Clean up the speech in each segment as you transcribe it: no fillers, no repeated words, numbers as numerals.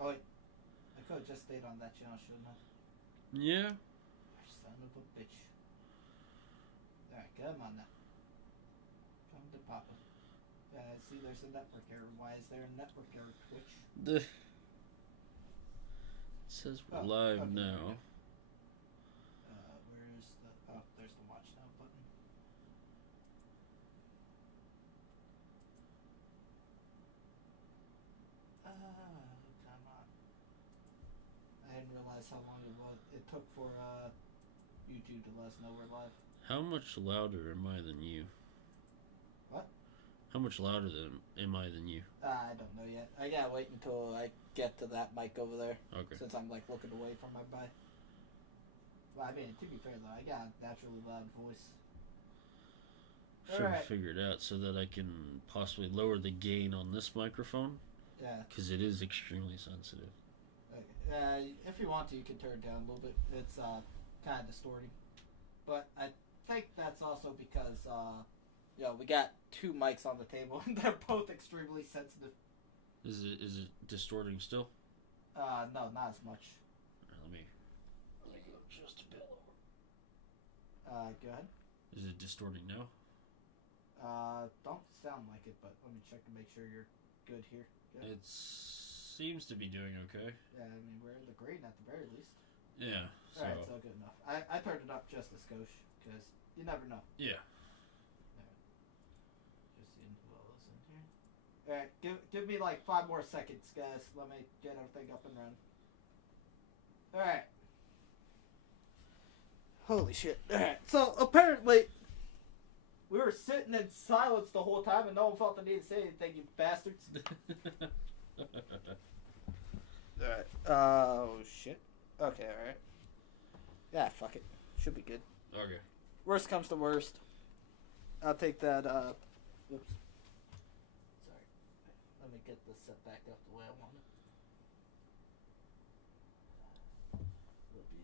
Oh, wait. I could have just stayed on that channel, shouldn't I? Yeah. Son of a bitch. Alright, come on now. Come to Papa. See, there's a network error. Why is there a network error, Twitch? It says we're live now. Where's the... Oh, there's the watch now button. Come on. I didn't realize how long it took for YouTube to let us know we're live. How much louder am I than you? What? How much louder am I than you? I don't know yet. I gotta wait until I get to that mic over there. Okay. Since I'm like looking away from my mic. Well, I mean, to be fair though, I got a naturally loud voice. Should figure it out so that I can possibly lower the gain on this microphone. Yeah. Because it is extremely sensitive. Okay. If you want to, you can turn it down a little bit. It's kind of distorting. But I think that's also because, we got two mics on the table and they're both extremely sensitive. Is it distorting still? No, not as much. Let me go just a bit lower. Go ahead. Is it distorting now? Don't sound like it, but let me check to make sure you're good here. Good. It seems to be doing okay. Yeah, I mean, we're in the green at the very least. Yeah. Alright, so good enough. I turned it up just a skosh, because you never know. Yeah. Just seeing who else in here. Alright, give me like 5 more seconds, guys. Let me get everything up and running. Alright. Holy shit. Alright, so apparently we were sitting in silence the whole time and no one felt the need to say anything, you bastards. Alright. Oh, shit. Okay, alright. Yeah, fuck it. Should be good. Okay. Worst comes to worst. I'll take that, Whoops. Sorry. Let me get this set back up the way I want it. We'll do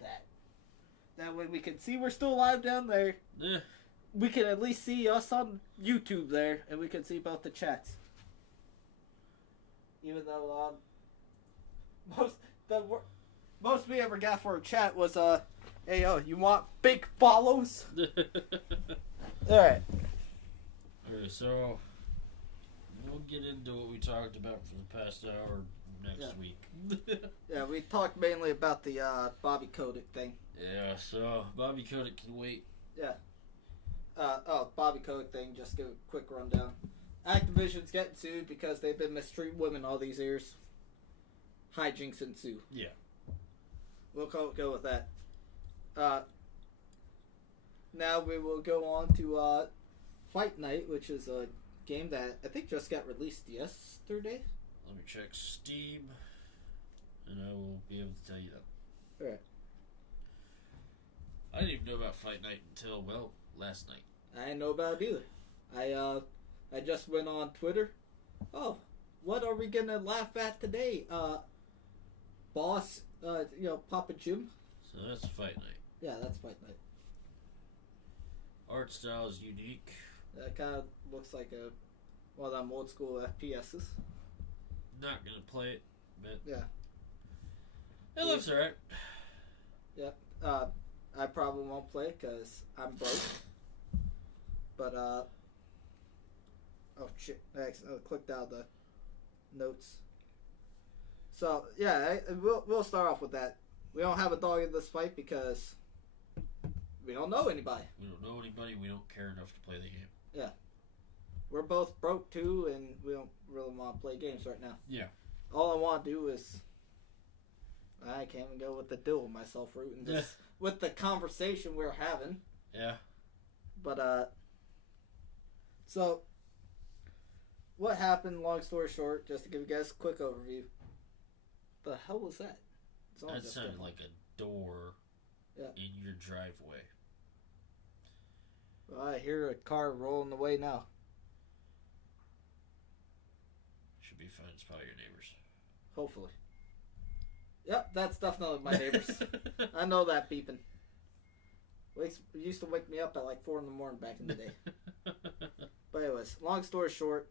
that. That way we can see we're still live down there. Yeah. We can at least see us on YouTube there, and we can see both the chats. Even though, most we ever got for a chat was, hey, yo, you want big follows? Alright. Okay, so we'll get into what we talked about for the past hour next week. Yeah, we talked mainly about the Bobby Kotick thing. Yeah, so Bobby Kotick can wait. Yeah. Bobby Kotick thing, just give a quick rundown. Activision's getting sued because they've been mistreating women all these years. Hijinks ensue. Yeah. We'll go with that. Now we will go on to Fight Night, which is a game that I think just got released yesterday. Let me check Steam, and I will be able to tell you that. Alright. I didn't even know about Fight Night until, well, last night. I didn't know about it either. I just went on Twitter. Oh, what are we gonna laugh at today? Boss, Papa Jim. So that's Fight Night. Yeah, that's Fight Night. Art style is unique. That kind of looks like one of them old school FPSs. Not gonna play it, but yeah, it looks alright. Yeah, I probably won't play it because I'm broke. But oh shit! I accidentally clicked out the notes. So yeah, we'll start off with that. We don't have a dog in this fight because we don't know anybody. We don't know anybody. We don't care enough to play the game. Yeah, we're both broke too, and we don't really want to play games right now. Yeah. All I want to do is I can't even go with the deal with myself rooting this with the conversation we're having. Yeah. But so what happened? Long story short, just to give you guys a quick overview. The hell was that? That sounded like a door in your driveway. Well, I hear a car rolling away now. Should be fine. It's probably your neighbors. Hopefully. Yep, that's definitely my neighbors. I know that beeping. It used to wake me up at like 4 in the morning back in the day. But anyways, long story short,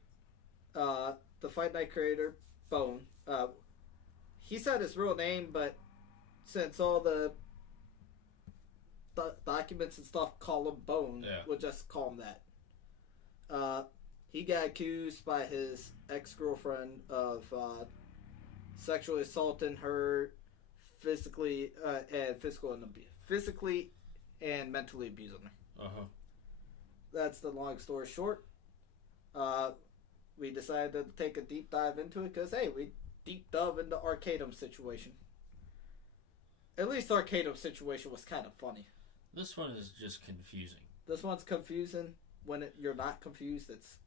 the Fight Night creator, Boen, he said his real name, but since all the documents and stuff call him Boen, we'll just call him that. He got accused by his ex-girlfriend of sexually assaulting her, physically and mentally abusing her. That's the long story short. We decided to take a deep dive into it because, hey, we deep dove into Arcadum's situation. At least Arcadum's situation was kind of funny. This one is just confusing. This one's confusing. When you're not confused, it's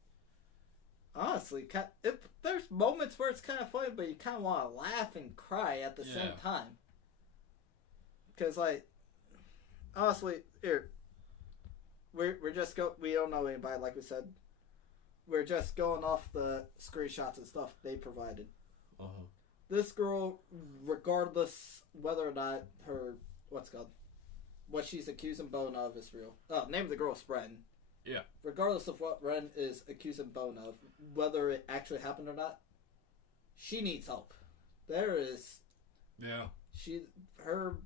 honestly there's moments where it's kind of funny, but you kind of want to laugh and cry at the same time. Because, like, honestly, here, we're just we don't know anybody, like we said. We're just going off the screenshots and stuff they provided. This girl, regardless whether or not what she's accusing Boen of is real. Name of the girl is Ren. Yeah. Regardless of what Ren is accusing Boen of, whether it actually happened or not, she needs help. There is. Yeah. Her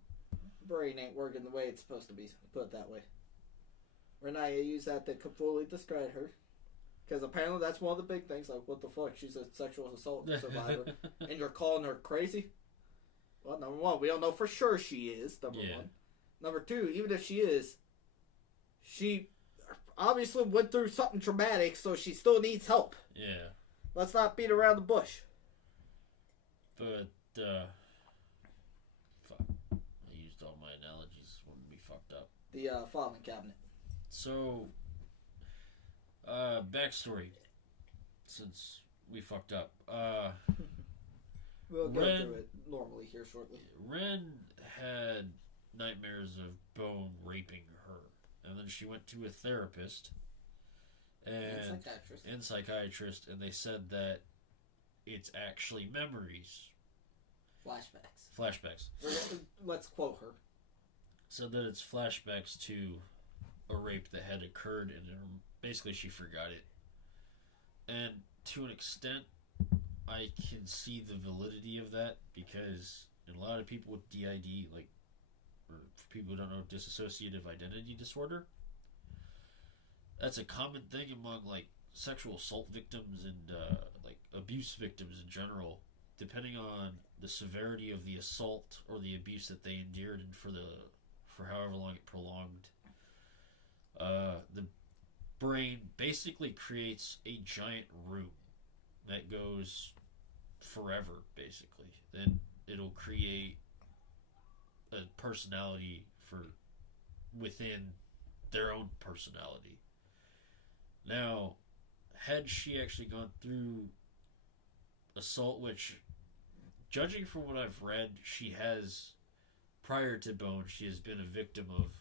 brain ain't working the way it's supposed to be. Put it that way. Renee used that to completely discredit her. Because apparently that's one of the big things. Like, what the fuck? She's a sexual assault survivor. And you're calling her crazy? Well, number one, we don't know for sure she is, number one. Number two, even if she is, she obviously went through something traumatic, so she still needs help. Yeah. Let's not beat around the bush. But, fuck. I used all my analogies. Wouldn't be fucked up. The filing cabinet. So, backstory. Since we fucked up. We'll go through it normally here shortly. Ren had nightmares of Boen raping her. And then she went to a therapist. And psychiatrist. And they said that it's actually memories. Flashbacks. Let's quote her. Said that it's flashbacks to a rape that had occurred, and basically she forgot it. And to an extent, I can see the validity of that, because a lot of people with DID, like, or for people who don't know, dissociative identity disorder, that's a common thing among, like, sexual assault victims and like abuse victims in general. Depending on the severity of the assault or the abuse that they endured, and for however long it prolonged, the brain basically creates a giant room that goes forever, basically. Then it'll create a personality within their own personality. Now, had she actually gone through assault, which, judging from what I've read, she has, prior to Boen, she has been a victim of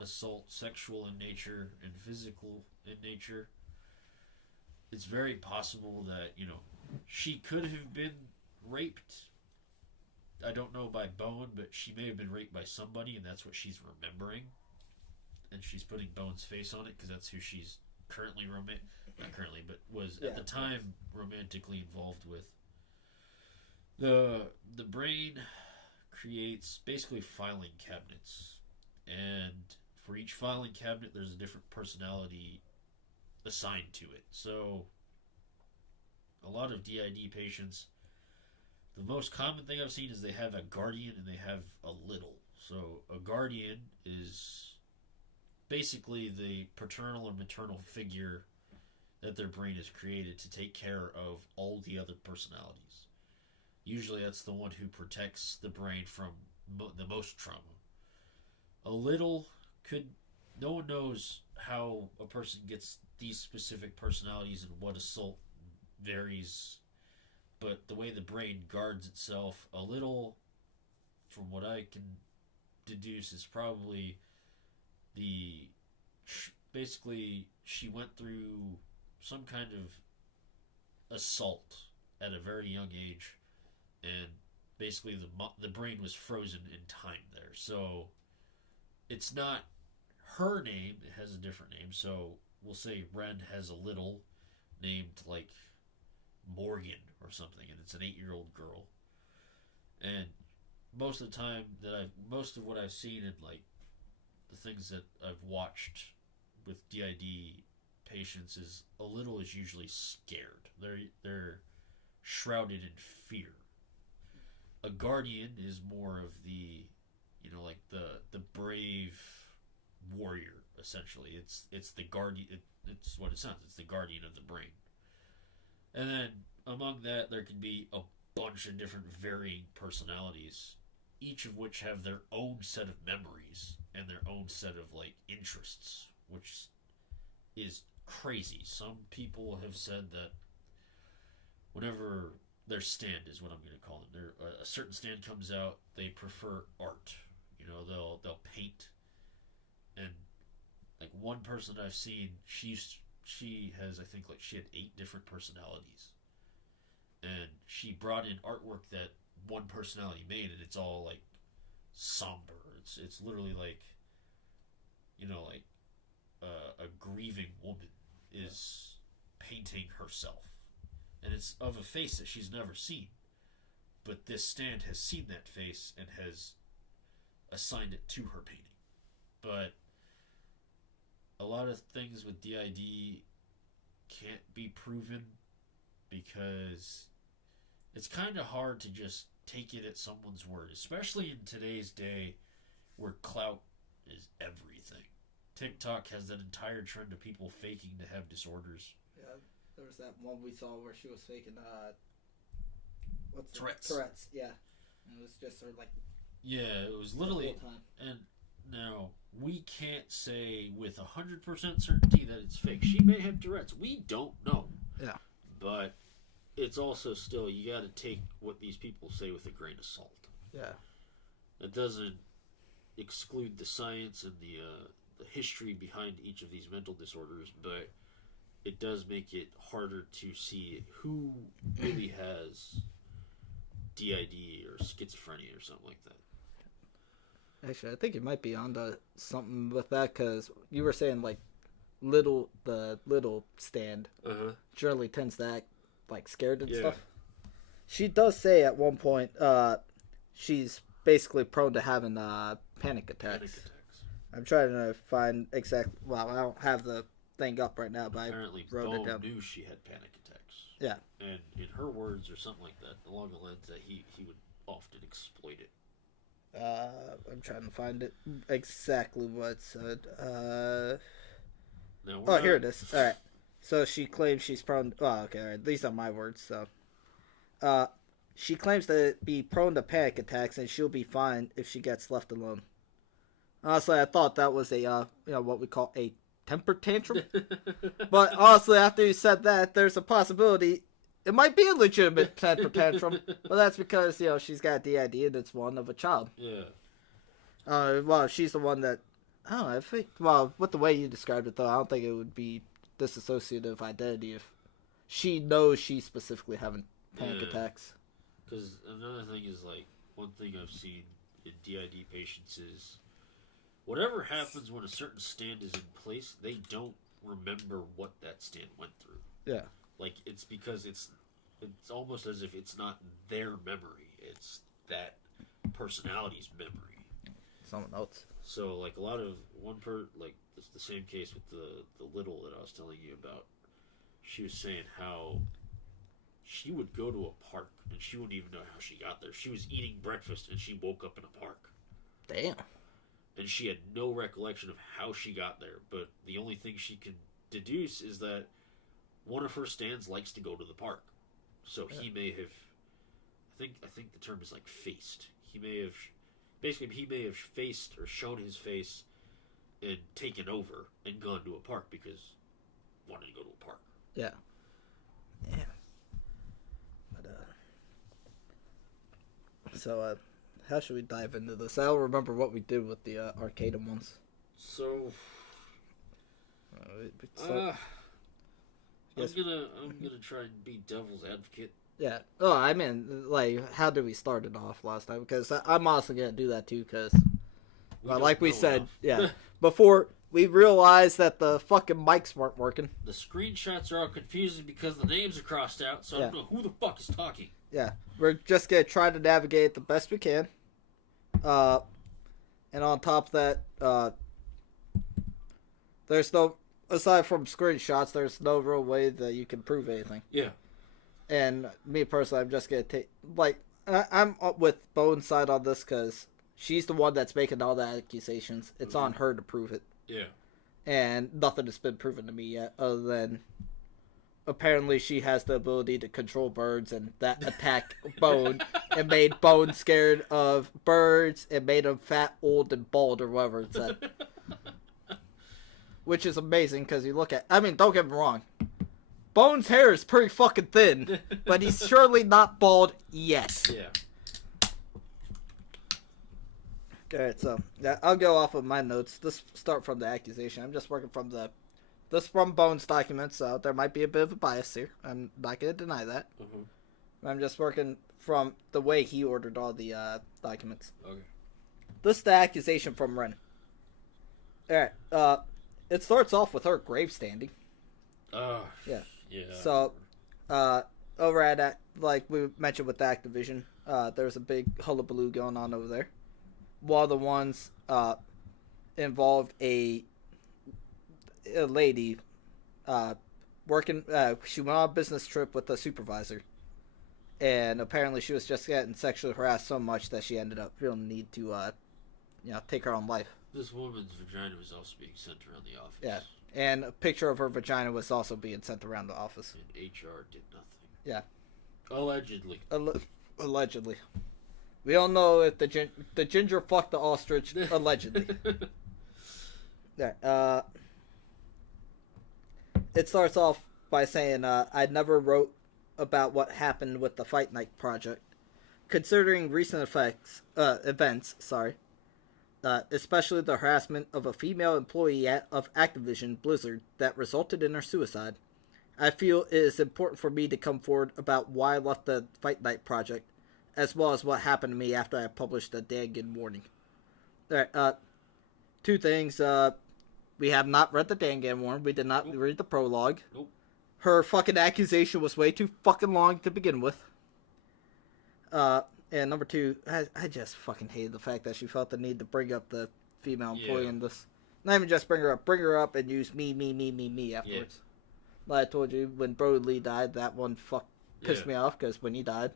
assault, sexual in nature and physical in nature. It's very possible that, she could have been raped. I don't know by Boen, but she may have been raped by somebody, and that's what she's remembering. And she's putting Boen's face on it because that's who she's currently not currently, but was at the time romantically involved with. The brain creates basically filing cabinets, and for each filing cabinet there's a different personality assigned to it. So a lot of DID patients, the most common thing I've seen is they have a guardian and they have a little. So a guardian is basically the paternal or maternal figure that their brain has created to take care of all the other personalities. Usually that's the one who protects the brain from the most trauma. A little no one knows how a person gets these specific personalities and what assault varies, but the way the brain guards itself, a little, from what I can deduce, is probably basically she went through some kind of assault at a very young age, and basically the brain was frozen in time there. So it's not her name, it has a different name. So we'll say Ren has a little named like Morgan or something, and it's an 8-year-old girl. And most of the time most of what I've seen in like the things that I've watched with DID patients is a little is usually scared. They're shrouded in fear. A guardian is more of the, like the brave warrior. Essentially, it's the guardian. It's what it sounds. It's the guardian of the brain. And then among that, there can be a bunch of different varying personalities, each of which have their own set of memories and their own set of like interests, which is crazy. Some people have said that whenever their stand is what I'm going to call them, a certain stand comes out, they prefer art. They'll paint, and like one person I've seen, she has, I think, like she had 8 different personalities, and she brought in artwork that one personality made, and it's all like somber. It's literally like, a grieving woman is painting herself, and it's of a face that she's never seen, but this stand has seen that face and has assigned it to her painting. But a lot of things with DID can't be proven because it's kind of hard to just take it at someone's word, especially in today's day where clout is everything. TikTok has that entire trend of people faking to have disorders. Yeah, there was that one we saw where she was faking Tourette's. Yeah, and it was just sort of like, yeah, it was literally. And now we can't say with 100% certainty that it's fake. She may have Tourette's. We don't know. Yeah, but it's also still, you got to take what these people say with a grain of salt. Yeah, it doesn't exclude the science and the history behind each of these mental disorders, but it does make it harder to see who really has DID or schizophrenia or something like that. Actually, I think you might be onto something with that, because you were saying like the little stand generally tends to act like scared and stuff. She does say at one point she's basically prone to having panic attacks. I'm trying to find exact. Well, I don't have the thing up right now, but apparently I wrote Boen it down. knew she had panic attacks. Yeah, and in her words or something like that, along the lines that he would often exploit it. I'm trying to find it exactly what it said. Here it is. All right. So she claims she's prone. Oh, okay. All right. These are my words. So, she claims to be prone to panic attacks, and she'll be fine if she gets left alone. Honestly, I thought that was a what we call a temper tantrum. But honestly, after you said that, there's a possibility it might be a legitimate temper tantrum, but that's because she's got DID and it's one of a child. Yeah. Well, she's the one that I think. Well, with the way you described it, though, I don't think it would be dissociative identity if she knows she's specifically having panic attacks. Because another thing is, like, one thing I've seen in DID patients is whatever happens when a certain stand is in place, they don't remember what that stand went through. Yeah. Like, it's because it's almost as if it's not their memory. It's that personality's memory. Someone else. So, like, a lot of like, it's the same case with the little that I was telling you about. She was saying how she would go to a park and she wouldn't even know how she got there. She was eating breakfast and she woke up in a park. Damn. And she had no recollection of how she got there, but the only thing she could deduce is that one of her stands likes to go to the park. So he may have, I think the term is like faced. He may have faced or shown his face and taken over and gone to a park because he wanted to go to a park. Yeah. Yeah. But, so, how should we dive into this? I don't remember what we did with the Arcadum ones. So, yes. I'm gonna try and be devil's advocate. Yeah. Oh, I mean, like, how did we start it off last time? Because I'm also gonna do that too. Because, like we said, before we realized that the fucking mics weren't working. The screenshots are all confusing because the names are crossed out, so I don't know who the fuck is talking. Yeah, we're just gonna try to navigate the best we can. And on top of that, there's no, aside from screenshots, there's no real way that you can prove anything. Yeah. And me personally, I'm just gonna take, like, I'm with Boen's side on this because she's the one that's making all the accusations. It's on her to prove it. Yeah. And nothing has been proven to me yet, other than apparently she has the ability to control birds, and that attacked Boen and made Boen scared of birds and made him fat, old, and bald, or whatever it said. Which is amazing because you look at, I mean, don't get me wrong, Boen's hair is pretty fucking thin, but he's surely not bald yet. Yeah. Alright, so yeah, I'll go off of my notes. Let's start from the accusation. I'm just working from this from Boen's documents, so there might be a bit of a bias here. I'm not going to deny that. Mm-hmm. I'm just working from the way he ordered all the documents. Okay. This is the accusation from Ren. Alright, it starts off with her grave standing. Oh, yeah. Yeah. So, over at, like we mentioned with the Activision, there's a big hullabaloo going on over there. One of the ones involved a lady working. She went on a business trip with a supervisor, and apparently she was just getting sexually harassed so much that she ended up feeling the need to, take her own life. This woman's vagina was also being sent around the office. Yeah, and a picture of her vagina was also being sent around the office. And HR did nothing. Yeah. Allegedly. Allegedly. We don't know if the ginger fucked the ostrich, allegedly. Yeah, it starts off by saying, I never wrote about what happened with the Fight Night project. Considering recent events, especially the harassment of a female employee of Activision Blizzard that resulted in her suicide, I feel it is important for me to come forward about why I left the Fight Night project, as well as what happened to me after I published a Dangan warning. Alright, two things. We have not read the Dangan warning. We did not read the prologue. Nope. Her fucking accusation was way too fucking long to begin with. And number two, I just fucking hated the fact that she felt the need to bring up the female employee in this. Not even just bring her up and use me afterwards. Yeah. Like I told you, when Brody died, that one pissed me off, because when he died,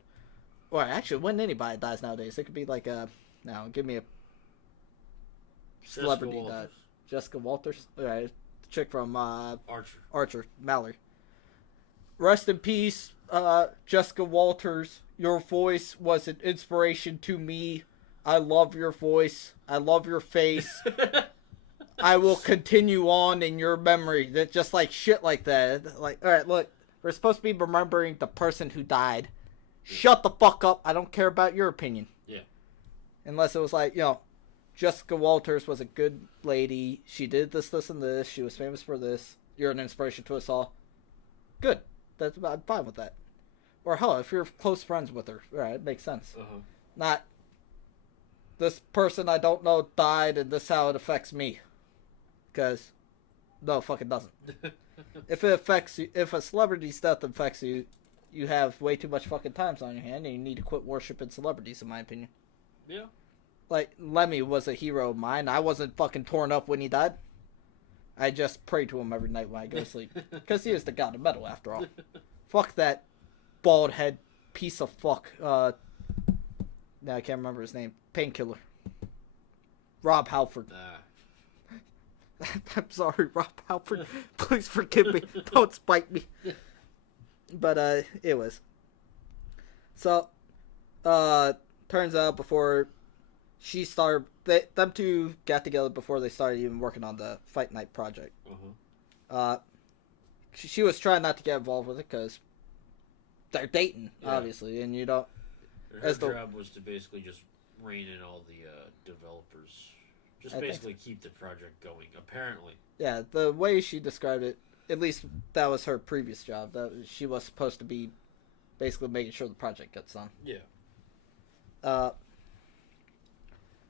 or actually, when anybody dies nowadays, it could be like give me a celebrity died. Jessica Walters. Alright, chick from Archer, Mallory. Rest in peace, Jessica Walters. Your voice was an inspiration to me. I love your voice. I love your face. I will continue on in your memory. That just like shit like that. Like, alright, look, we're supposed to be remembering the person who died. Shut the fuck up. I don't care about your opinion. Yeah. Unless it was like, Jessica Walters was a good lady. She did this, and this. She was famous for this. You're an inspiration to us all. Good. I'm fine with that. Or hell, if you're close friends with her, right, it makes sense. Uh-huh. Not, this person I don't know died and this is how it affects me. Because, no, it fucking doesn't. If it affects you, if a celebrity's death affects you, you have way too much fucking times on your hand, and you need to quit worshiping celebrities, in my opinion. Yeah. Like, Lemmy was a hero of mine. I wasn't fucking torn up when he died. I just pray to him every night when I go to sleep. Because he is the god of metal, after all. Fuck that bald head piece of fuck. Now I can't remember his name. Painkiller. Rob Halford. I'm sorry, Rob Halford. Please forgive me. Don't spite me. But, it was. So, turns out before she started, them two got together before they started even working on the Fight Night project. Uh-huh. She was trying not to get involved with it because they're dating, obviously, and you don't. Her job was to basically just rein in all the developers, just basically keep the project going. Apparently. Yeah, the way she described it, at least that was her previous job. That she was supposed to be basically making sure the project gets done. Yeah.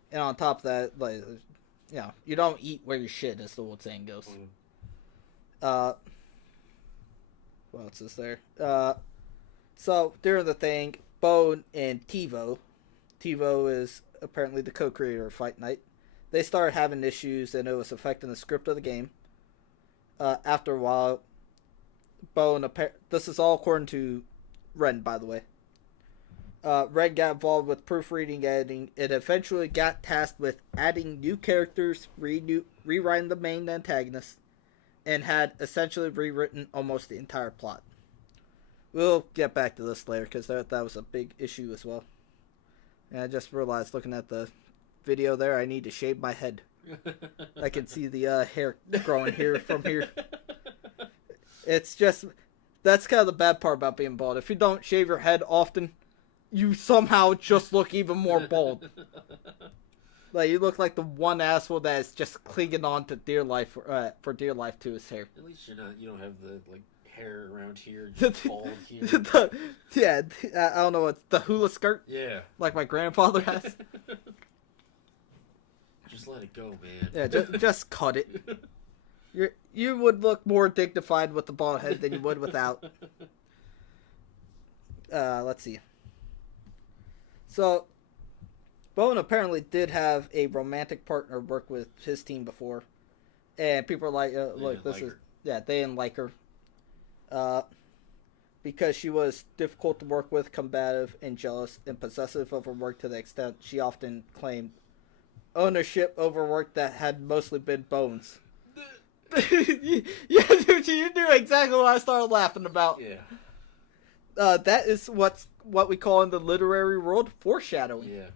And on top of that, like, you don't eat where you shit, as the old saying goes. What else is there? So during the thing, Boen and TiVo is apparently the co-creator of Fight Night. They started having issues, and it was affecting the script of the game. After a while, Boen, this is all according to Ren, by the way. Ren got involved with proofreading, editing. It eventually got tasked with adding new characters, rewriting the main antagonist, and had essentially rewritten almost the entire plot. We'll get back to this later, because that was a big issue as well. And I just realized, looking at the video there, I need to shave my head. I can see the hair growing here from here. It's just, that's kind of the bad part about being bald. If you don't shave your head often, you somehow just look even more bald. Like, you look like the one asshole that is just clinging on to dear life for dear life to his hair. At least you don't have the hair around here, just bald here. I don't know, it's the hula skirt. Yeah, like my grandfather has. Just let it go, man. Yeah, just cut it. You would look more dignified with the bald head than you would without. Let's see. So, Boen apparently did have a romantic partner work with his team before, and people are like, "Look, they didn't like her, because she was difficult to work with, combative, and jealous, and possessive of her work to the extent she often claimed ownership over work that had mostly been Boen's." Yeah, dude, you knew exactly what I started laughing about. Yeah. That is what we call in the literary world foreshadowing. Yeah.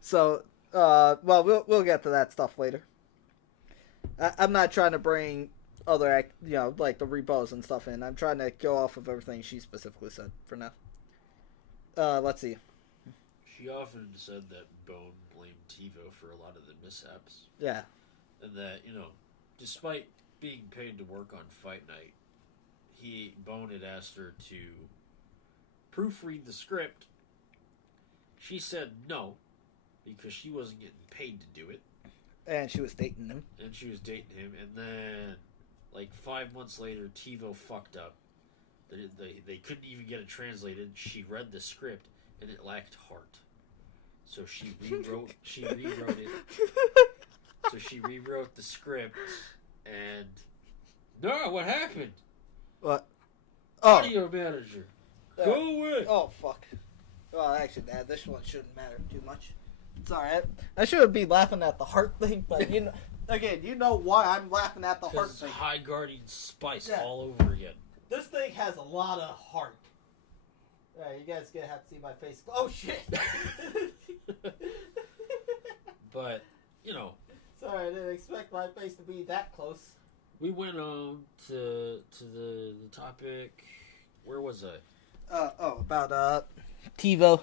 So, well, we'll get to that stuff later. I'm not trying to bring other, like the rebuttals and stuff in. I'm trying to go off of everything she specifically said for now. Let's see. She often said that Boen blamed TiVo for a lot of the mishaps. Yeah. And that, despite being paid to work on Fight Night, Boen had asked her to proofread the script. She said no, because she wasn't getting paid to do it. And she was dating him. And then, 5 months later, TiVo fucked up. They couldn't even get it translated. She read the script, and it lacked heart. So she rewrote it. So she rewrote the script, and... No, what happened? What? Audio manager. Go away. Oh, fuck. Well, actually, Dad, this one shouldn't matter too much. It's alright. I shouldn't be laughing at the heart thing, but again, you know why I'm laughing at the heart thing. High Guardian Spice all over again. This thing has a lot of heart. Alright, you guys gonna have to see my face. Oh, shit! But, Sorry, I didn't expect my face to be that close. We went on to the topic. Where was I? About TiVo.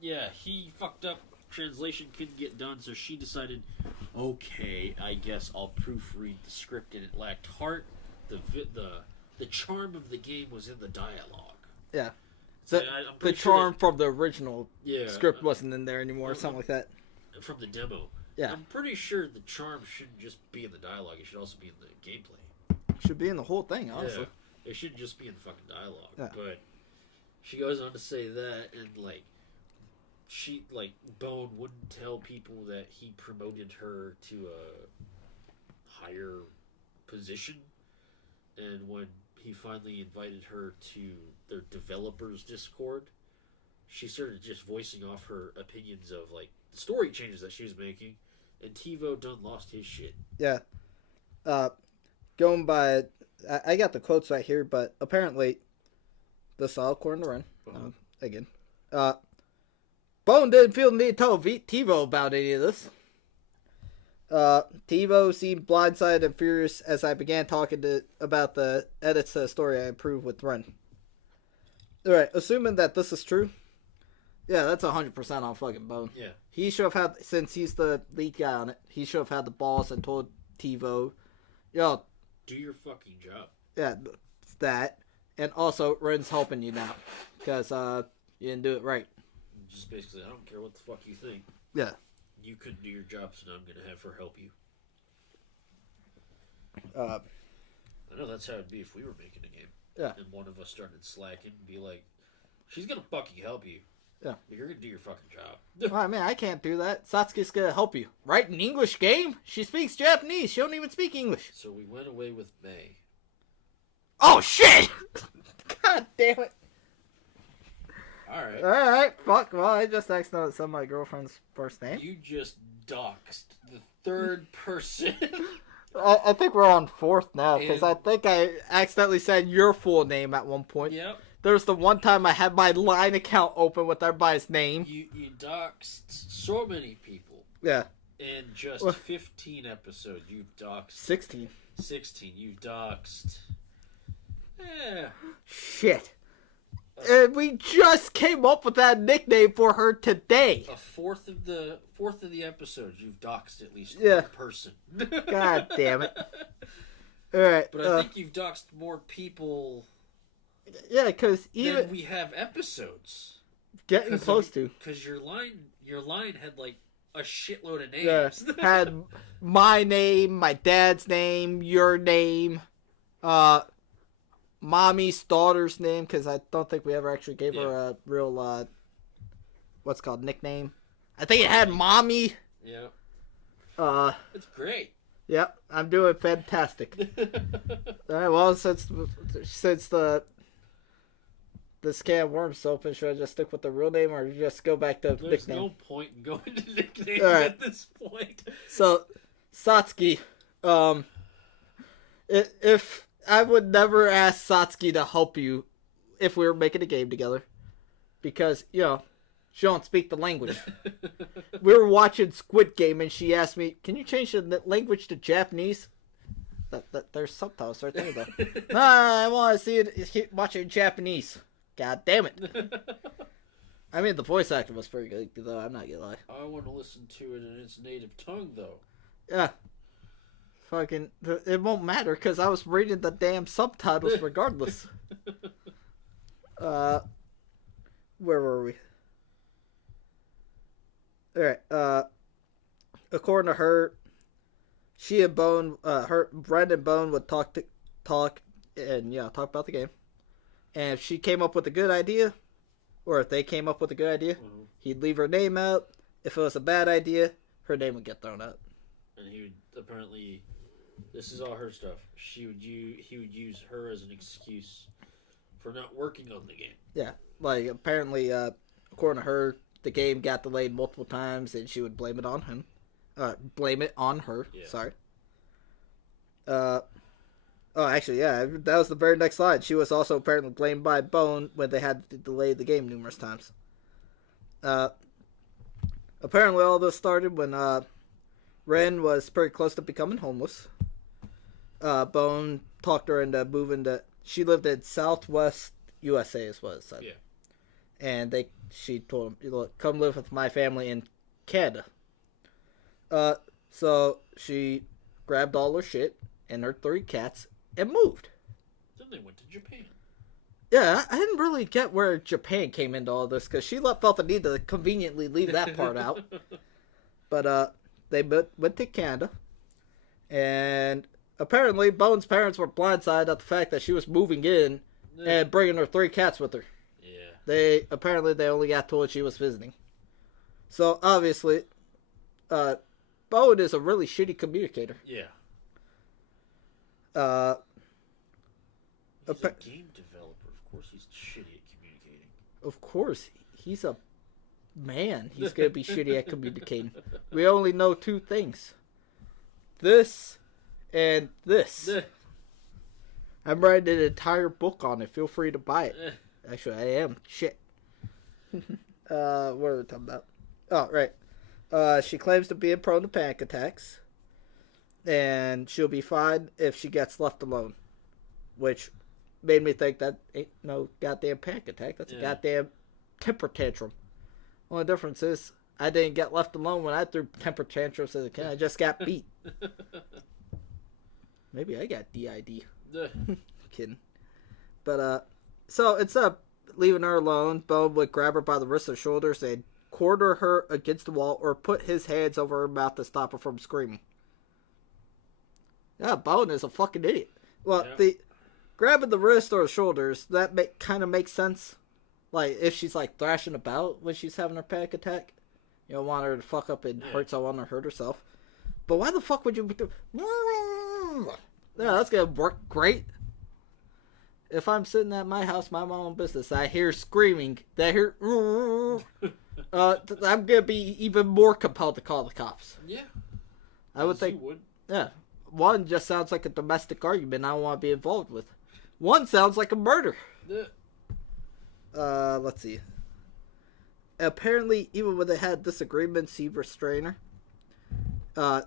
Yeah, he fucked up. Translation couldn't get done, so she decided, okay, I guess I'll proofread the script, and it lacked heart. The charm of the game was in the dialogue. Yeah. So the charm from the original script wasn't in there anymore, or something like that. From the demo. Yeah. I'm pretty sure the charm shouldn't just be in the dialogue, it should also be in the gameplay. It should be in the whole thing, honestly. Yeah. It shouldn't just be in the fucking dialogue. Yeah. But she goes on to say that, and Boen wouldn't tell people that he promoted her to a higher position, and when he finally invited her to their developers Discord, she started just voicing off her opinions of the story changes that she was making, and TiVo done lost his shit. Yeah. Going by, I got the quotes right here, but apparently, this is all according to Ren. Again. Boen didn't feel the need to tell TiVo about any of this. TiVo seemed blindsided and furious as I began talking about the edits to the story I approved with Ren. Alright, assuming that this is true, yeah, that's 100% on fucking Boen. Yeah. He should have had, since he's the lead guy on it, he should have had the balls and told TiVo, do your fucking job. Yeah, that. And also, Ren's helping you now. Because, you didn't do it right. Just basically, I don't care what the fuck you think. Yeah. You couldn't do your job, so now I'm going to have her help you. Uh, I know that's how it'd be if we were making a game. Yeah. And one of us started slacking and be like, she's gonna fucking help you. Yeah. But you're gonna do your fucking job. Well, I mean, I can't do that. Satsuki's gonna help you. Write an English game? She speaks Japanese. She don't even speak English. So we went away with May. Oh, shit! God damn it. Alright. Fuck. Well, I just accidentally said my girlfriend's first name. You just doxed the third person. I think we're on fourth now, because I think I accidentally said your full name at one point. Yep. There was the one time I had my Line account open with everybody's name. You doxed so many people. Yeah. In just 15 episodes, you've doxed... 16. 16. You've doxed... Yeah. Shit. And we just came up with that nickname for her today. A fourth of the episodes, you've doxed at least one person. God damn it. Alright. But I think you've doxed more people... Yeah, because even... Then we have episodes. Getting close to. Because your line had like a shitload of names. Yeah, had my name, my dad's name, your name, mommy's daughter's name, because I don't think we ever actually gave her a real, what's called, nickname. I think it had mommy. Yeah. It's great. Yep, I'm doing fantastic. Alright, well, since this can of worms open, should I just stick with the real name or just go back to There's nickname? no point in going to nicknames at this point. So, Satsuki, if I would never ask Satsuki to help you if we were making a game together, because, you know, she don't speak the language. We were watching Squid Game and she asked me, can you change the language to Japanese? There's subtitles right there, though. Nah, I want to see it, watch it in Japanese. God damn it. I mean, the voice actor was pretty good, though. I'm not gonna lie. I want to listen to it in its native tongue, though. Yeah. Fucking, it won't matter, because I was reading the damn subtitles regardless. Where were we? Alright, according to her, she and Boen, Brent and Boen would talk and, talk about the game. And if she came up with a good idea, or if they came up with a good idea, he'd leave her name out. If it was a bad idea, her name would get thrown out. And he would apparently, this is all her stuff. He would use her as an excuse for not working on the game. Yeah, like apparently, according to her, the game got delayed multiple times, and she would blame it on him. Blame it on her. Yeah. Sorry. Oh, actually, yeah, that was the very next slide. She was also apparently blamed by Boen when they had to delay the game numerous times. Apparently all this started when Ren was pretty close to becoming homeless. Boen talked her into moving to... She lived in Southwest USA is what it said. Yeah. And she told him, look, come live with my family in Canada. So she grabbed all her shit and her 3 cats and moved. Then they went to Japan. Yeah, I didn't really get where Japan came into all this, because she felt the need to conveniently leave that part out. But they went to Canada, and apparently Boen's parents were blindsided at the fact that she was moving in and bringing her 3 cats with her. Yeah. They only got told she was visiting. So obviously, Boen is a really shitty communicator. Yeah. He's a game developer. Of course he's shitty at communicating. Of course. He's a man. He's going to be shitty at communicating. We only know 2 things. This and this. I'm writing an entire book on it. Feel free to buy it. Actually, I am. Shit. What are we talking about? Oh, right. She claims to be prone to panic attacks. And she'll be fine if she gets left alone. Which made me think that ain't no goddamn panic attack. That's a goddamn temper tantrum. Only difference is I didn't get left alone when I threw temper tantrums as a kid. I just got beat. Maybe I got DID. Kidding. But, so instead of leaving her alone, Boen would grab her by the wrists or shoulders and corner her against the wall or put his hands over her mouth to stop her from screaming. Yeah, Boen is a fucking idiot. Well, Yeah. the grabbing the wrist or the shoulders, that kind of makes sense. Like, if she's, like, thrashing about when she's having her panic attack. You don't want her to fuck up and hurt someone or hurt herself. But why the fuck would you do... Yeah, that's gonna work great. If I'm sitting at my house, my own business, I hear screaming, I hear... I'm gonna be even more compelled to call the cops. Yeah. I would think... Yeah. One just sounds like a domestic argument I don't want to be involved with. One sounds like a murder. Yeah. Let's see. Apparently, even when they had disagreements, he restrained her.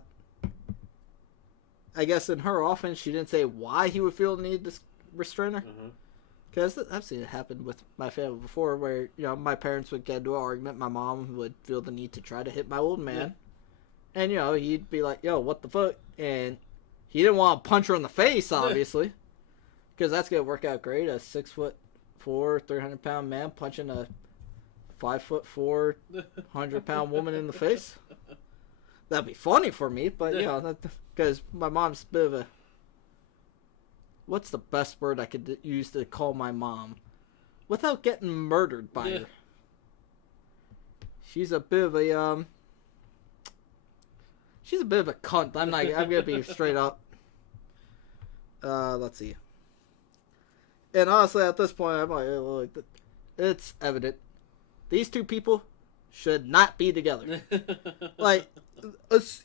I guess in her offense, she didn't say why he would feel the need to restrain her. Because I've seen it happen with my family before, where my parents would get into an argument, my mom would feel the need to try to hit my old man, and he'd be like, "Yo, what the fuck?" And he didn't want to punch her in the face, obviously, because that's gonna work out great. A 6'4", 300-pound man punching a 5'4", 100-pound woman in the face. That'd be funny for me, but because my mom's a bit of a... What's the best word I could use to call my mom without getting murdered by her? She's a bit of a she's a bit of a cunt. I'm gonna be straight up. Let's see. And honestly, at this point, I'm like, it's evident these two people should not be together. Like,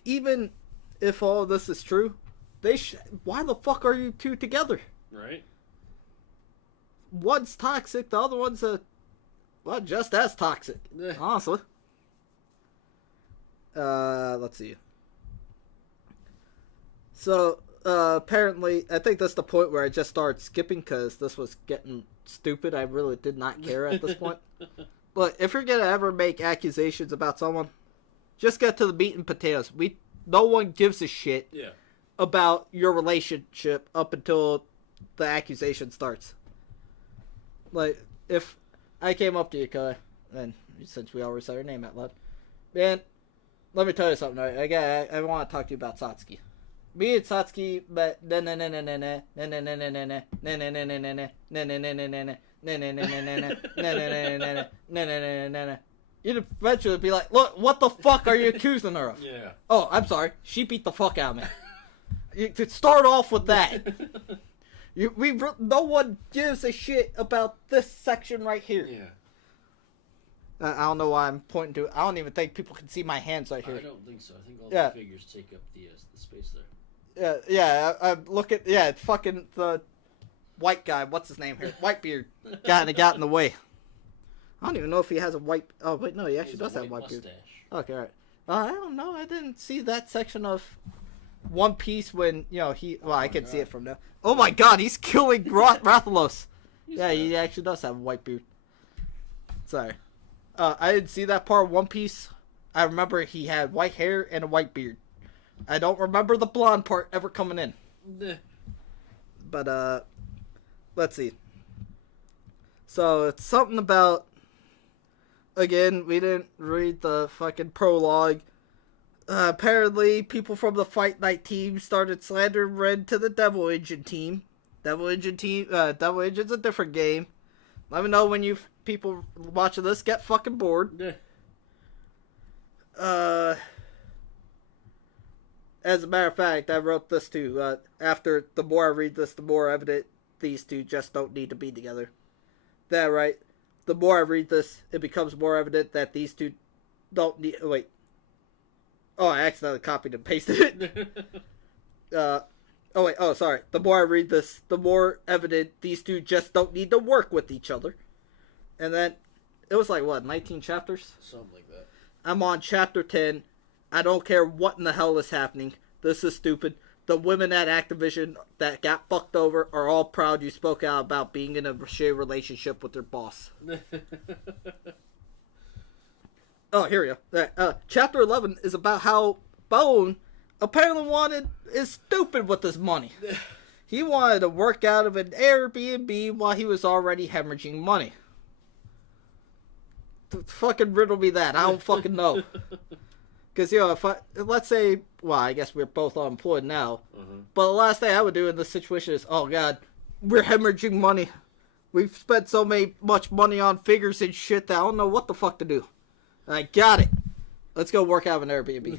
even if all this is true, why the fuck are you two together? Right. One's toxic, the other one's just as toxic. Honestly. Let's see. So, apparently, I think that's the point where I just started skipping because this was getting stupid. I really did not care at this point. But if you're gonna ever make accusations about someone, just get to the meat and potatoes. No one gives a shit about your relationship up until the accusation starts. Like, if I came up to you, Kai, and since we already said your name out loud, man, let me tell you something. I want to talk to you about Satsuki. Me and Satsuki, but you'd eventually be like, look, what the fuck are you accusing her of? Yeah. Oh, I'm sorry. She beat the fuck out of me. You could start off with that. No one gives a shit about this section right here. Yeah. I don't know why I'm pointing to it. I don't even think people can see my hands right here. I don't think so. I think all the figures take up the space there. I look at, fucking the white guy. What's his name here? Whitebeard. Got in the way. I don't even know if he has a white... Oh, wait, no, he actually does have a white beard. Okay, alright. I don't know. I didn't see that section of One Piece when, he... Well, I can see it from now. Oh my god, he's killing Rathalos. He actually does have a white beard. Sorry. I didn't see that part of One Piece. I remember he had white hair and a white beard. I don't remember the blonde part ever coming in. But, let's see. So, it's something about... Again, we didn't read the fucking prologue. Apparently, people from the Fight Night team started slandering Ren to the Devil Engine team. Devil Engine's a different game. Let me know when you people watching this get fucking bored. As a matter of fact, I wrote this too. After the more I read this, the more evident these two just don't need to be together. That right? The more I read this, it becomes more evident that these two don't need... Wait. Oh, I accidentally copied and pasted it. Sorry. The more I read this, the more evident these two just don't need to work with each other. And then, it was like, 19 chapters? Something like that. I'm on chapter 10. I don't care what in the hell is happening. This is stupid. The women at Activision that got fucked over are all proud you spoke out about being in a shared relationship with their boss. Oh, here we go. Chapter 11 is about how Boen apparently is stupid with his money. He wanted to work out of an Airbnb while he was already hemorrhaging money. Fucking riddle me that. I don't fucking know. Because, let's say, well, I guess we're both unemployed now, Mm-hmm. but the last thing I would do in this situation is, oh, God, we're hemorrhaging money. We've spent so much money on figures and shit that I don't know what the fuck to do. I got it. Let's go work out of an Airbnb.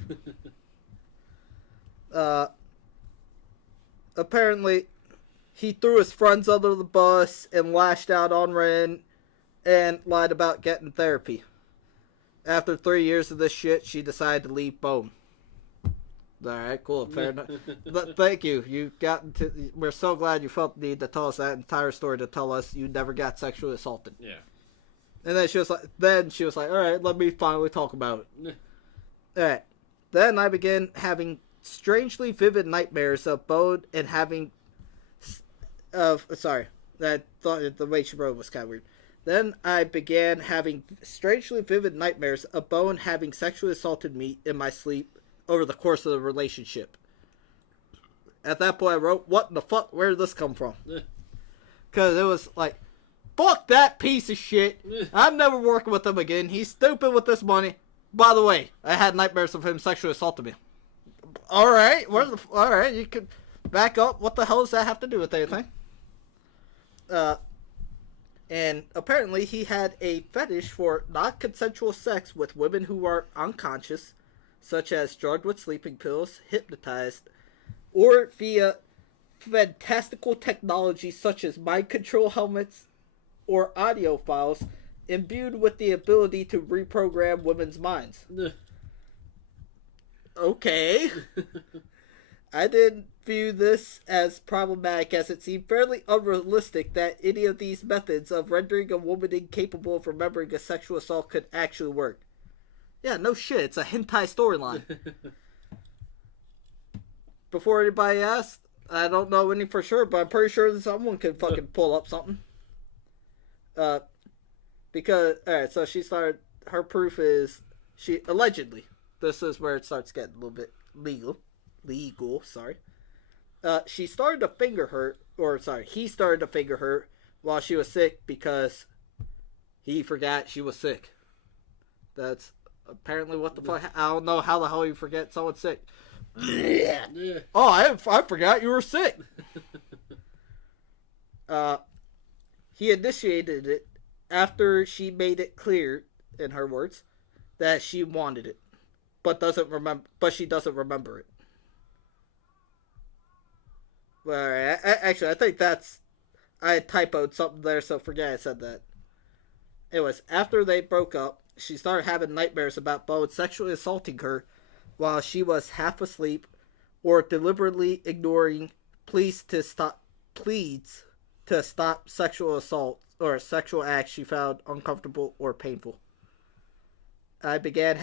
Apparently, he threw his friends under the bus and lashed out on Ren and lied about getting therapy. After 3 years of this shit, she decided to leave Boen. Alright, cool, fair enough. Thank you. We're so glad you felt the need to tell us that entire story to tell us you never got sexually assaulted. Yeah. And then she was like, alright, let me finally talk about it. Alright. Then I began having strangely vivid nightmares of Boen and having... sorry. I thought the way she wrote was kind of weird. Then I began having strangely vivid nightmares of Boen having sexually assaulted me in my sleep over the course of the relationship. At that point I wrote, what the fuck? Where did this come from? Because it was like, fuck that piece of shit. I'm never working with him again. He's stupid with this money. By the way, I had nightmares of him sexually assaulting me. Alright, alright, you can back up. What the hell does that have to do with anything? And apparently he had a fetish for non-consensual sex with women who are unconscious, such as drugged with sleeping pills, hypnotized, or via fantastical technology such as mind control helmets or audio files imbued with the ability to reprogram women's minds. Okay. I didn't view this as problematic, as it seemed fairly unrealistic that any of these methods of rendering a woman incapable of remembering a sexual assault could actually work. Yeah, no shit, it's a hentai storyline. Before anybody asks, I don't know any for sure, but I'm pretty sure someone could fucking pull up something. Because, alright, so she started, her proof is, she, allegedly, this is where it starts getting a little bit legal, sorry. She started to finger her, he started to finger her while she was sick because he forgot she was sick. That's apparently what the fuck, I don't know how the hell you forget someone's sick. Yeah. Oh, I forgot you were sick. He initiated it after she made it clear, in her words, that she wanted it, but she doesn't remember it. Well, actually, I think I typoed something there, so forget I said that. Anyways, after they broke up, she started having nightmares about Boen sexually assaulting her while she was half asleep or deliberately ignoring pleads to stop sexual assault or sexual acts she found uncomfortable or painful. I began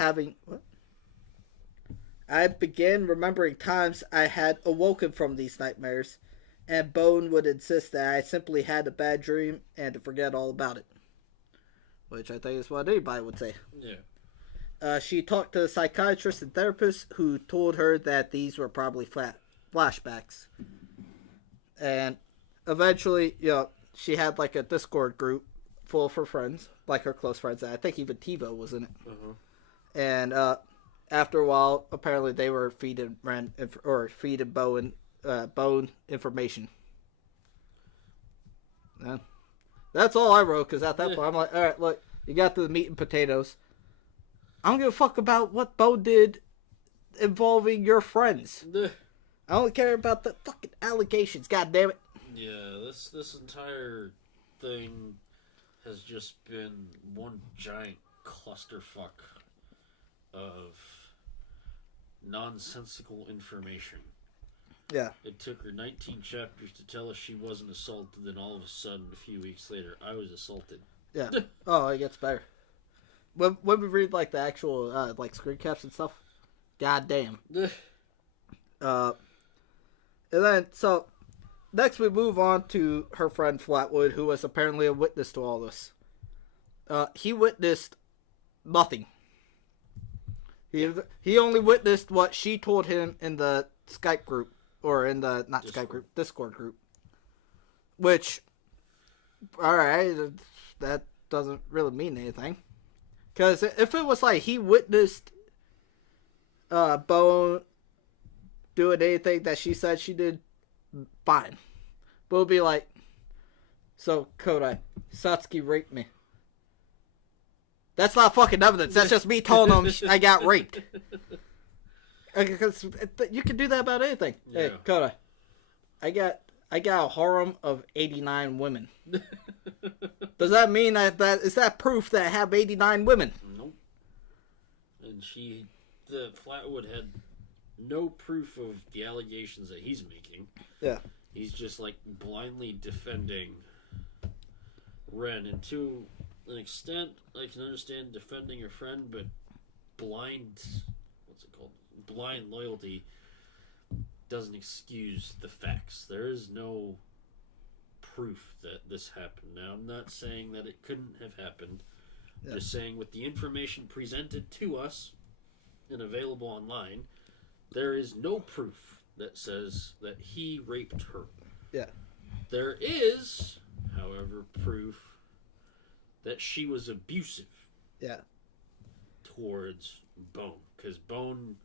remembering times I had awoken from these nightmares, and Boen would insist that I simply had a bad dream and to forget all about it. Which I think is what anybody would say. Yeah. She talked to psychiatrists and therapists who told her that these were probably flashbacks. And eventually, she had like a Discord group full of her friends, like her close friends. I think even TiVo was in it. Uh-huh. And after a while, apparently they were feeding Boen information. Yeah. That's all I wrote, because at that point I'm like, alright, look, you got the meat and potatoes. I don't give a fuck about what Boen did involving your friends. I only care about the fucking allegations, god damn it. Yeah, this entire thing has just been one giant clusterfuck of nonsensical information. Yeah. It took her 19 chapters to tell us she wasn't assaulted, then all of a sudden, a few weeks later, I was assaulted. Yeah. Oh, it gets better. When we read, like, the actual, screen caps and stuff, god damn. And then, so, next we move on to her friend Flatwood, who was apparently a witness to all this. He witnessed nothing. He only witnessed what she told him in the Skype group. Or in the, not Discord. Skype group, Discord group. Which, alright, that doesn't really mean anything. Because if it was like he witnessed Boen doing anything that she said she did, fine. But it'll be like, so Kodai, Satsuki raped me. That's not fucking evidence. That's just me telling them I got raped. Because you can do that about anything. Yeah. Hey, Kodai, I got a harem of 89 women. Does that mean that is that proof that I have 89 women? Nope. And the Flatwood had no proof of the allegations that he's making. Yeah. He's just like blindly defending Ren, and to an extent, I can understand defending your friend, but blind loyalty doesn't excuse the facts. There is no proof that this happened. Now, I'm not saying that it couldn't have happened. Yeah. Just saying with the information presented to us and available online, there is no proof that says that he raped her. Yeah. There is, however, proof that she was abusive. Yeah. Towards Boen, because Boen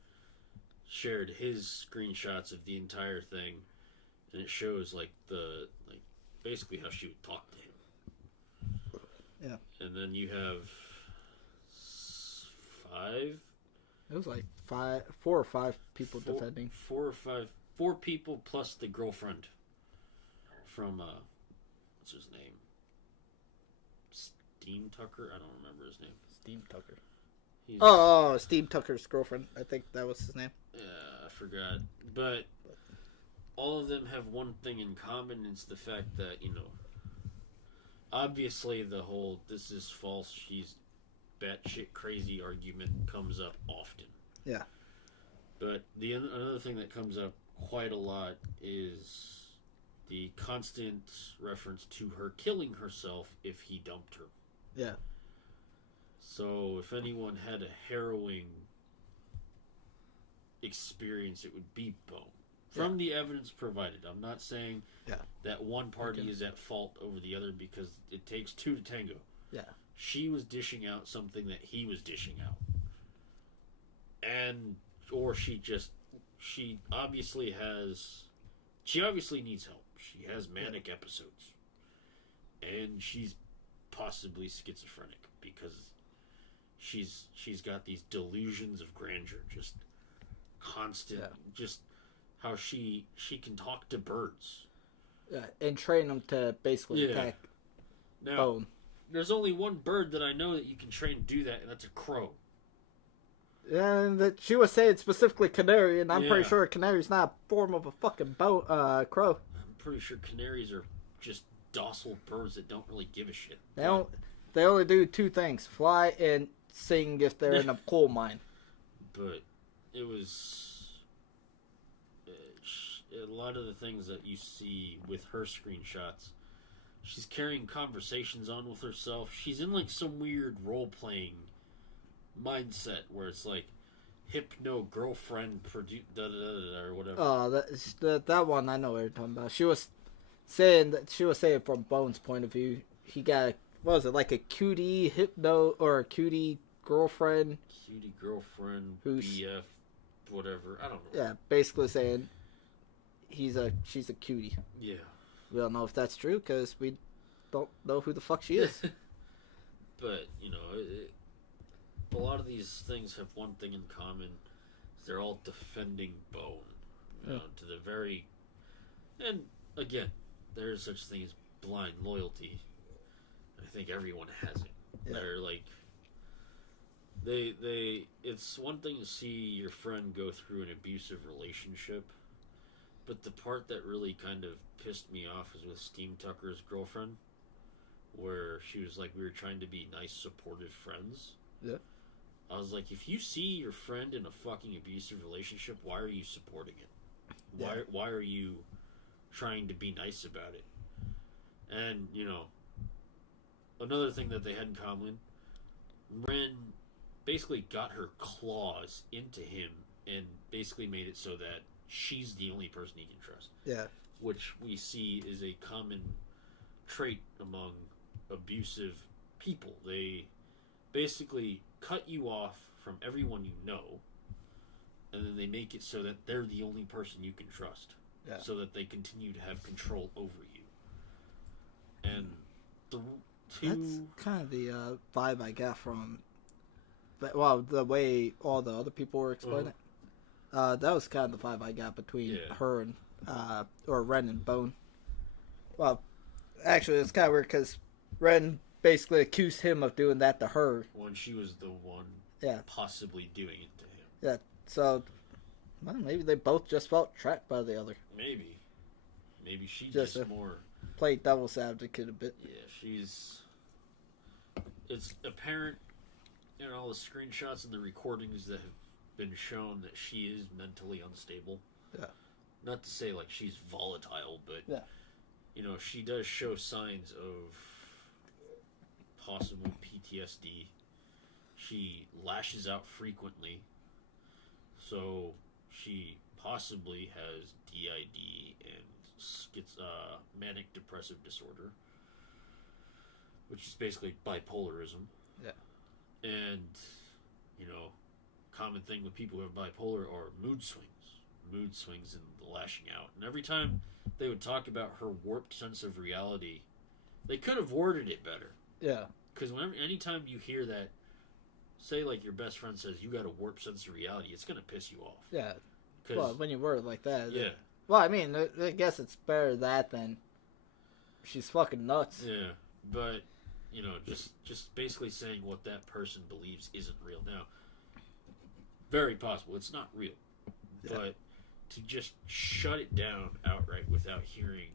shared his screenshots of the entire thing, and it shows basically how she would talk to him. Yeah. And then you have 5. It was like 4 or 5 people defending. 4 people plus the girlfriend from what's his name? Steam Tucker? I don't remember his name. Steam Tucker. Steam Tucker's girlfriend. I think that was his name. Yeah, I forgot. But all of them have one thing in common. It's the fact that, obviously the whole "this is false, she's batshit crazy" argument comes up often. Yeah. But another thing that comes up quite a lot is the constant reference to her killing herself if he dumped her. Yeah. So if anyone had a harrowing experience, it would be Boen. From the evidence provided. I'm not saying that one party is at fault over the other, because it takes 2 to tango. Yeah. She was dishing out something that he was dishing out. Or she obviously needs help. She has manic episodes. And she's possibly schizophrenic, because she's got these delusions of grandeur, just constant, just how she can talk to birds. Yeah, and train them to basically attack Boen. There's only one bird that I know that you can train to do that, and that's a crow. Yeah, and she was saying specifically canary, and I'm pretty sure a canary's not a form of a fucking crow. I'm pretty sure canaries are just docile birds that don't really give a shit. They only do 2 things: fly and sing if they're in a coal mine. But it was a lot of the things that you see with her screenshots. She's carrying conversations on with herself. She's in like some weird role-playing mindset where it's like hypno girlfriend or whatever. Oh, that one I know what you're talking about. She was saying from Boen's point of view, he got what was it, like a cutie hypno or a cutie girlfriend? Cutie girlfriend, BF, whatever. I don't know. Yeah, basically saying she's a cutie. Yeah. We don't know if that's true because we don't know who the fuck she is. But, a lot of these things have one thing in common. They're all defending Boen. To the very... And, again, there is such thing as blind loyalty. I think everyone has it. Yeah. They're like... It's one thing to see your friend go through an abusive relationship, but the part that really kind of pissed me off was with Steam Tucker's girlfriend, where she was like, we were trying to be nice, supportive friends. Yeah. I was like, if you see your friend in a fucking abusive relationship, why are you supporting it? Why are you trying to be nice about it? And, another thing that they had in common, Ren basically got her claws into him and basically made it so that she's the only person he can trust. Yeah. Which we see is a common trait among abusive people. They basically cut you off from everyone you know and then they make it so that they're the only person you can trust, so that they continue to have control over you. And that's kind of the vibe I got from, the way all the other people were explaining it. That was kind of the vibe I got between her and or Ren and Boen. Well, actually, it's kind of weird because Ren basically accused him of doing that to her when she was the one possibly doing it to him. Yeah, so well, maybe they both just felt trapped by the other. Maybe she just more played devil's advocate a bit. Yeah, it's apparent in all the screenshots and the recordings that have been shown that she is mentally unstable. Yeah. Not to say like she's volatile, but she does show signs of possible PTSD. She lashes out frequently, so she possibly has DID and manic depressive disorder, which is basically bipolarism. Yeah. And, common thing with people who have bipolar are mood swings and the lashing out. And every time they would talk about her warped sense of reality, they could have worded it better. Yeah. Because anytime you hear that, say like your best friend says you got a warped sense of reality, it's going to piss you off. Yeah. Well, when you word it like that. Yeah. Well, I mean, I guess it's better that than she's fucking nuts. Yeah. But, just basically saying what that person believes isn't real. Now, very possible. It's not real. Yeah. But to just shut it down outright without hearing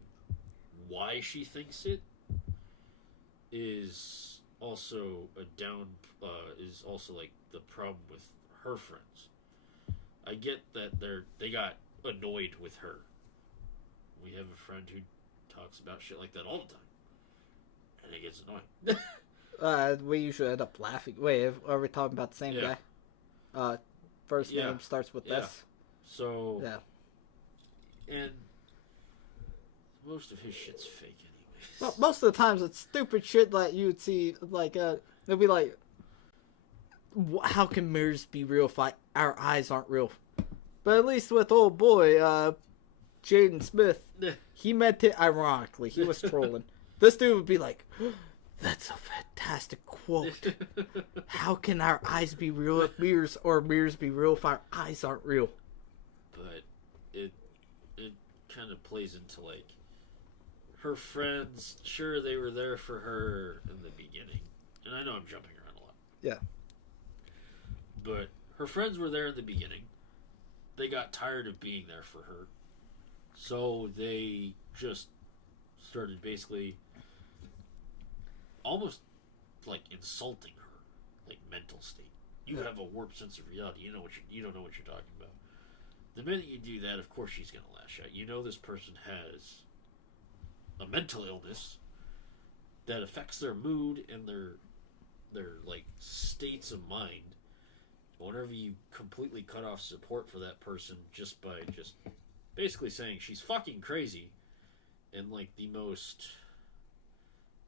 why she thinks it is also is also like the problem with her friends. I get that they got annoyed with her. We have a friend who talks about shit like that all the time, and it gets annoying. We usually end up laughing. Wait, are we talking about the same guy? First name starts with S. So and most of his shit's fake anyways. Well, most of the times it's stupid shit that you would see, like they'll be like, how can mirrors be real if our eyes aren't real? But at least with old boy, Jaden Smith, he meant it ironically. He was trolling. This dude would be like, that's a fantastic quote. How can our eyes be real if mirrors be real if our eyes aren't real? But it kind of plays into like her friends. Sure, they were there for her in the beginning, and I know I'm jumping around a lot. Yeah. But her friends were there in the beginning. They got tired of being there for her, so they just started basically almost like insulting her, like mental state. You have a warped sense of reality. You don't know what you're talking about. The minute you do that, of course she's gonna lash out. This person has a mental illness that affects their mood and their like states of mind. Whenever you completely cut off support for that person just by just basically saying she's fucking crazy in like the most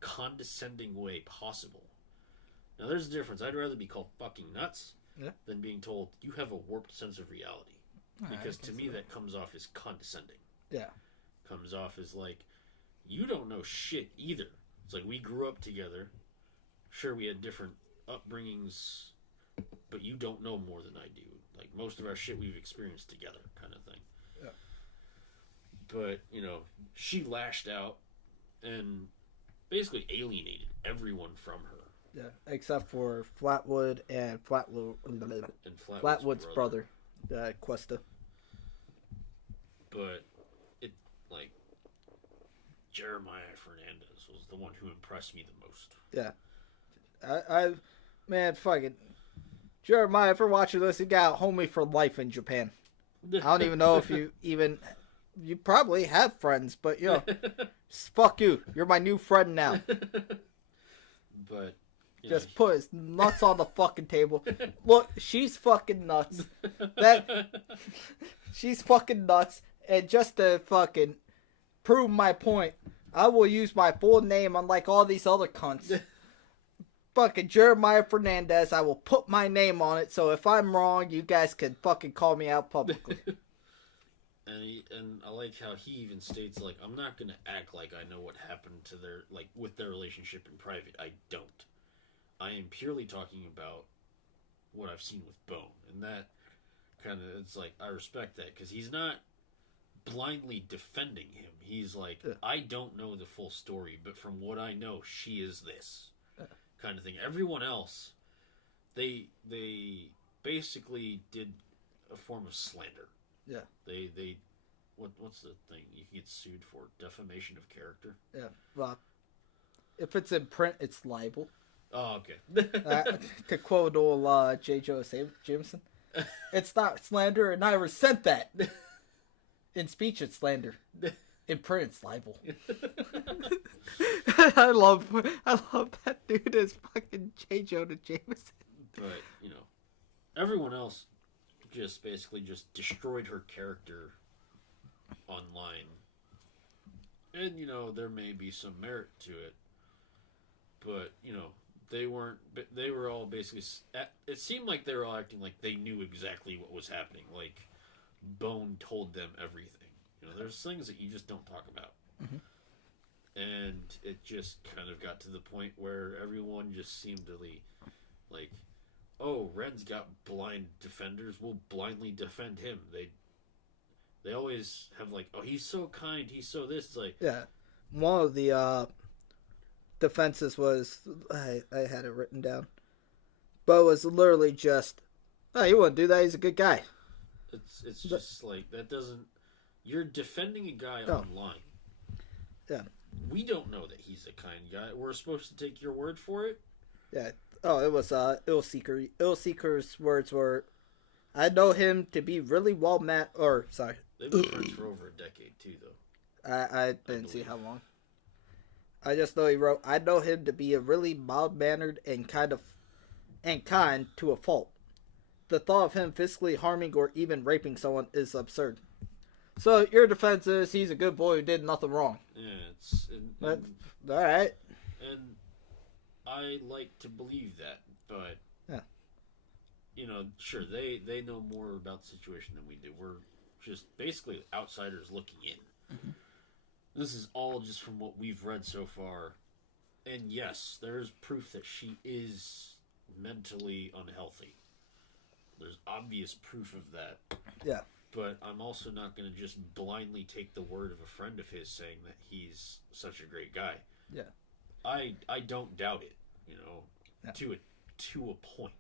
condescending way possible. Now there's a difference. I'd rather be called fucking nuts than being told you have a warped sense of reality. Because to me that comes off as condescending. Yeah. Comes off as like, you don't know shit either. It's like we grew up together. Sure, we had different upbringings, but you don't know more than I do. Like most of our shit we've experienced together, kind of thing. Yeah. But, she lashed out and basically alienated everyone from her. Yeah, except for Flatwood and Flatwood's brother, Questa. But Jeremiah Fernandez was the one who impressed me the most. Yeah. Man, fuck it. Jeremiah, if you're watching this, you got a homie for life in Japan. I don't even know if you probably have friends, but fuck you. You're my new friend now. But just put his nuts on the fucking table. Look, she's fucking nuts. She's fucking nuts. And just to fucking prove my point, I will use my full name unlike all these other cunts. fucking Jeremiah Fernandez. I will put my name on it, so if I'm wrong, you guys can fucking call me out publicly. And I like how he even states, like, I'm not gonna act like I know what happened to their, like, with their relationship in private. I don't. I am purely talking about what I've seen with Boen. And that kind of, it's like, I respect that, because he's not blindly defending him. He's like, I don't know the full story, but from what I know, she is this kind of thing. Everyone else, they basically did a form of slander. Yeah. They what's the thing you can get sued for? Defamation of character. Yeah. Well, if it's in print, it's libel. Oh, okay. To quote old J. Joe Jameson, it's not slander, and I resent that. In speech, it's slander. In print, it's libel. I love that dude as fucking J. Jonah Jameson. But, you know, everyone else just basically just destroyed her character online. And, you know, there may be some merit to it. But, you know, they were all basically, it seemed like they were all acting like they knew exactly what was happening. Like, Boen told them everything. You know, there's things that you just don't talk about. Mm-hmm. And it just kind of got to the point where everyone just seemed to like, oh, Red's got blind defenders, we'll blindly defend him. They always have like, oh, he's so kind, he's so this. It's like, yeah, one of the defenses was, I had it written down, but it was literally just, oh, you wouldn't do that, he's a good guy. It's just like, that doesn't, you're defending a guy online. Yeah. We don't know that he's a kind guy. We're supposed to take your word for it? Yeah. Oh, it was Illseeker. Illseeker's words were, I know him to be really sorry. They've been friends for over a decade, too, though. I didn't see how long. I just know he wrote, I know him to be a really mild-mannered and kind to a fault. The thought of him physically harming or even raping someone is absurd. So your defense is he's a good boy who did nothing wrong. Yeah, all right. And I like to believe that, but yeah, you know, sure they know more about the situation than we do. We're just basically outsiders looking in. Mm-hmm. This is all just from what we've read so far, and yes, there is proof that she is mentally unhealthy. There's obvious proof of that. Yeah. But I'm also not going to just blindly take the word of a friend of his saying that he's such a great guy. Yeah. I don't doubt it, you know, yeah. to a point.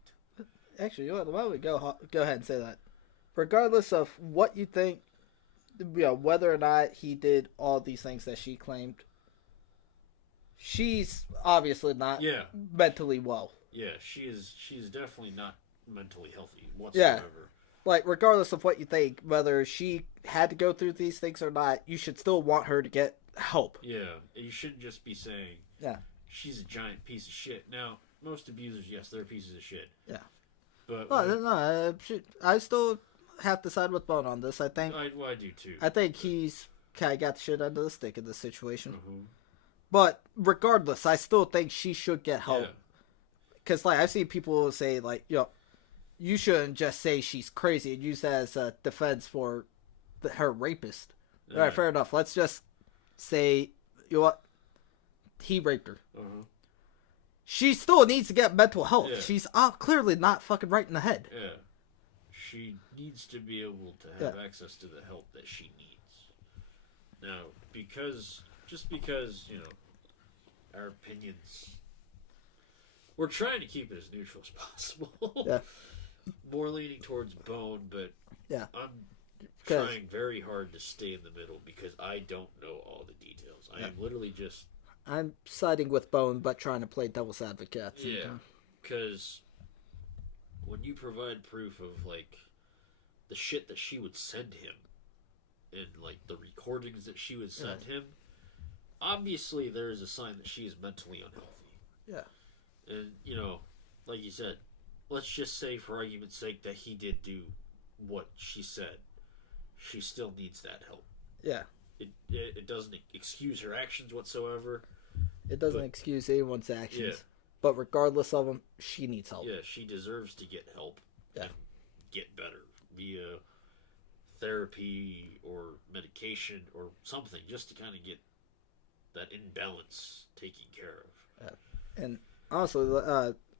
Actually, you know what, why don't we go ahead and say that? Regardless of what you think, you know, whether or not he did all these things that she claimed, she's obviously not mentally well. Yeah, she's definitely not mentally healthy whatsoever. Yeah. Like, regardless of what you think, whether she had to go through these things or not, you should still want her to get help. Yeah, you shouldn't just be saying, she's a giant piece of shit. Now, most abusers, yes, they're pieces of shit. Yeah. But I still have to side with Boen on this. I think. I do too. I think he's kind of got the shit under the stick in this situation. Mm-hmm. But regardless, I still think she should get help. Because, like, I've seen people say, like, you know, you shouldn't just say she's crazy and use that as a defense for her rapist. Yeah. All right, fair enough. Let's just say, you know what? He raped her. Uh-huh. She still needs to get mental health. Yeah. She's clearly not fucking right in the head. Yeah. She needs to be able to have access to the help that she needs. Now, just because, you know, our opinions, we're trying to keep it as neutral as possible. Yeah. More leaning towards Boen, but yeah, I'm trying very hard to stay in the middle because I don't know all the details. I am literally just... I'm siding with Boen, but trying to play devil's advocate. Yeah, because when you provide proof of, like, the shit that she would send him and, like, the recordings that she would send him, obviously there is a sign that she is mentally unhealthy. Yeah. And, you know, like you said, let's just say, for argument's sake, that he did do what she said. She still needs that help. Yeah. It doesn't excuse her actions whatsoever. It doesn't excuse anyone's actions. but regardless of them, she needs help. Yeah, she deserves to get help. Yeah. And get better via therapy or medication or something, just to kind of get that imbalance taken care of. Yeah. And honestly,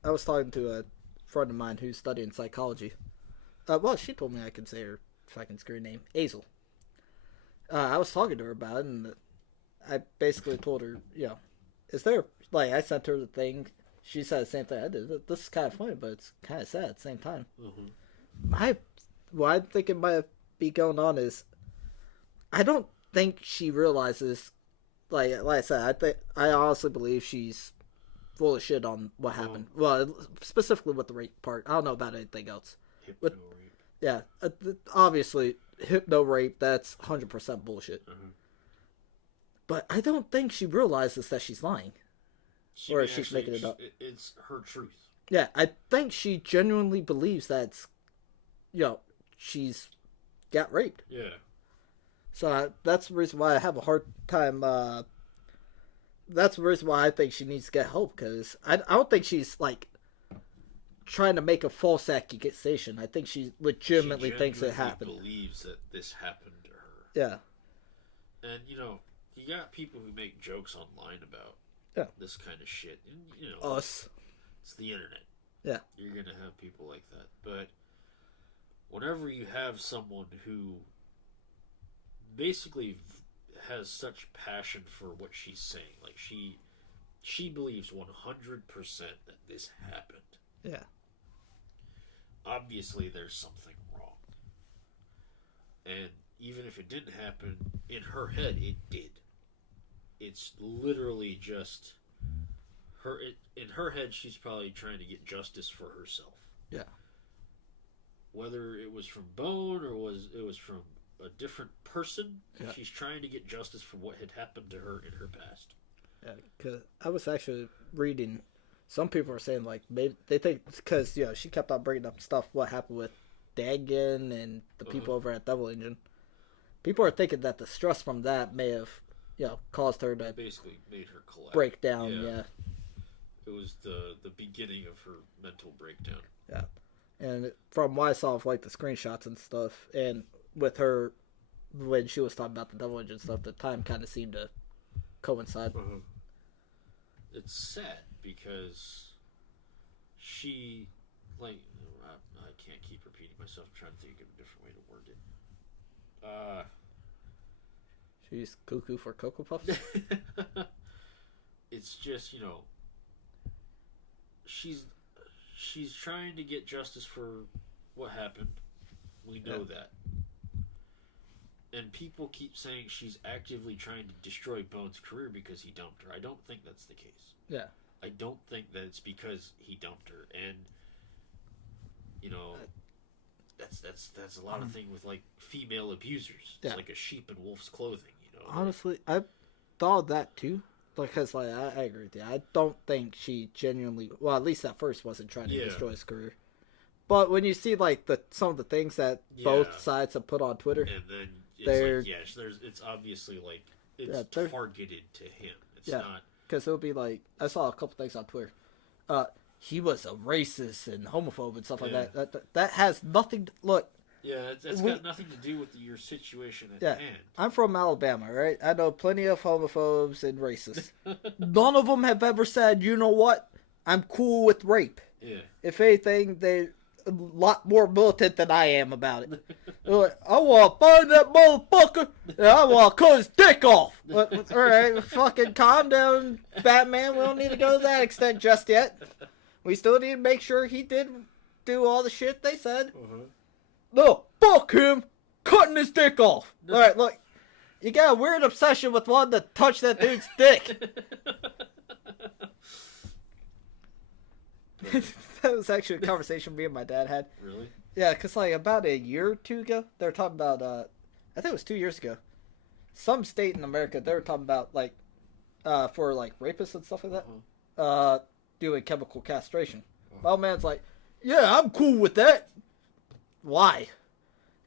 I was talking to a friend of mine who's studying psychology. Well, she told me I could say her fucking screen name, Hazel. I was talking to her about it, and I basically told her, is there, like, I sent her the thing. She said the same thing I did. This is kind of funny, but it's kind of sad at the same time. Mm-hmm. What I think it might be going on is, I don't think she realizes, like I said, I honestly believe she's full of shit on what happened. Well, specifically with the rape part. I don't know about anything else. Hypno rape. Yeah, obviously, hypno rape, that's 100% bullshit. Mm-hmm. But I don't think she realizes that she's lying. Or she's making it up. It's her truth. Yeah, I think she genuinely believes that, she's got raped. Yeah. So that's the reason why I have a hard time, that's the reason why I think she needs to get help, because I don't think she's, like, trying to make a false accusation. I think she legitimately thinks it happened. She believes that this happened to her. Yeah. And, you got people who make jokes online about this kind of shit. And, Us. It's the internet. Yeah. You're going to have people like that. But whenever you have someone who basically has such passion for what she's saying, like she believes 100% that this happened. Yeah. Obviously, there's something wrong. And even if it didn't happen, in her head, it did. It's literally just her. In her head, she's probably trying to get justice for herself. Yeah. Whether it was from Boen or it was from a different person, she's trying to get justice for what had happened to her in her past. Yeah, because I was actually reading. Some people are saying, like, maybe they think, because, she kept on bringing up stuff, what happened with Dagon and the people over at Devil Engine. People are thinking that the stress from that may have, caused her to basically made her collapse. Break down, yeah. It was the beginning of her mental breakdown. Yeah. And from what I saw of, like, the screenshots and stuff, and with her, when she was talking about the Devil Engine stuff, the time kind of seemed to coincide. It's sad. Because she, like, I can't keep repeating myself. I'm trying to think of a different way to word it. She's cuckoo for Cocoa Puffs? It's just, she's trying to get justice for what happened. We know that. And people keep saying she's actively trying to destroy Bone's career because he dumped her. I don't think that's the case. Yeah. I don't think that it's because he dumped her, and that's a lot of thing with, like, female abusers. It's like a sheep in wolf's clothing. Honestly, I thought of that too, because, like, I agree with you. I don't think she genuinely, well, at least at first, wasn't trying to destroy his career. But when you see, like, some of the things that both sides have put on Twitter, and then it's it's obviously, like, it's targeted to him. It's not. Because it'll be like, I saw a couple things on Twitter. He was a racist and homophobe and stuff like that. That has nothing to, look. Yeah, it's got nothing to do with your situation at hand. I'm from Alabama, right? I know plenty of homophobes and racists. None of them have ever said, you know what? I'm cool with rape. Yeah. If anything, they're a lot more militant than I am about it. They're like, I want to find that motherfucker and I want to cut his dick off. Alright, fucking calm down, Batman. We don't need to go to that extent just yet. We still need to make sure he did do all the shit they said. No, fuck him! Cutting his dick off! Alright, look. You got a weird obsession with wanting to touch that dude's dick. That was actually a conversation me and my dad had. Really? Yeah, because, like, about a year or two ago, they were talking about, I think it was 2 years ago, some state in America, they were talking about, like, for, like, rapists and stuff like that, doing chemical castration. My old man's like, yeah, I'm cool with that. Why?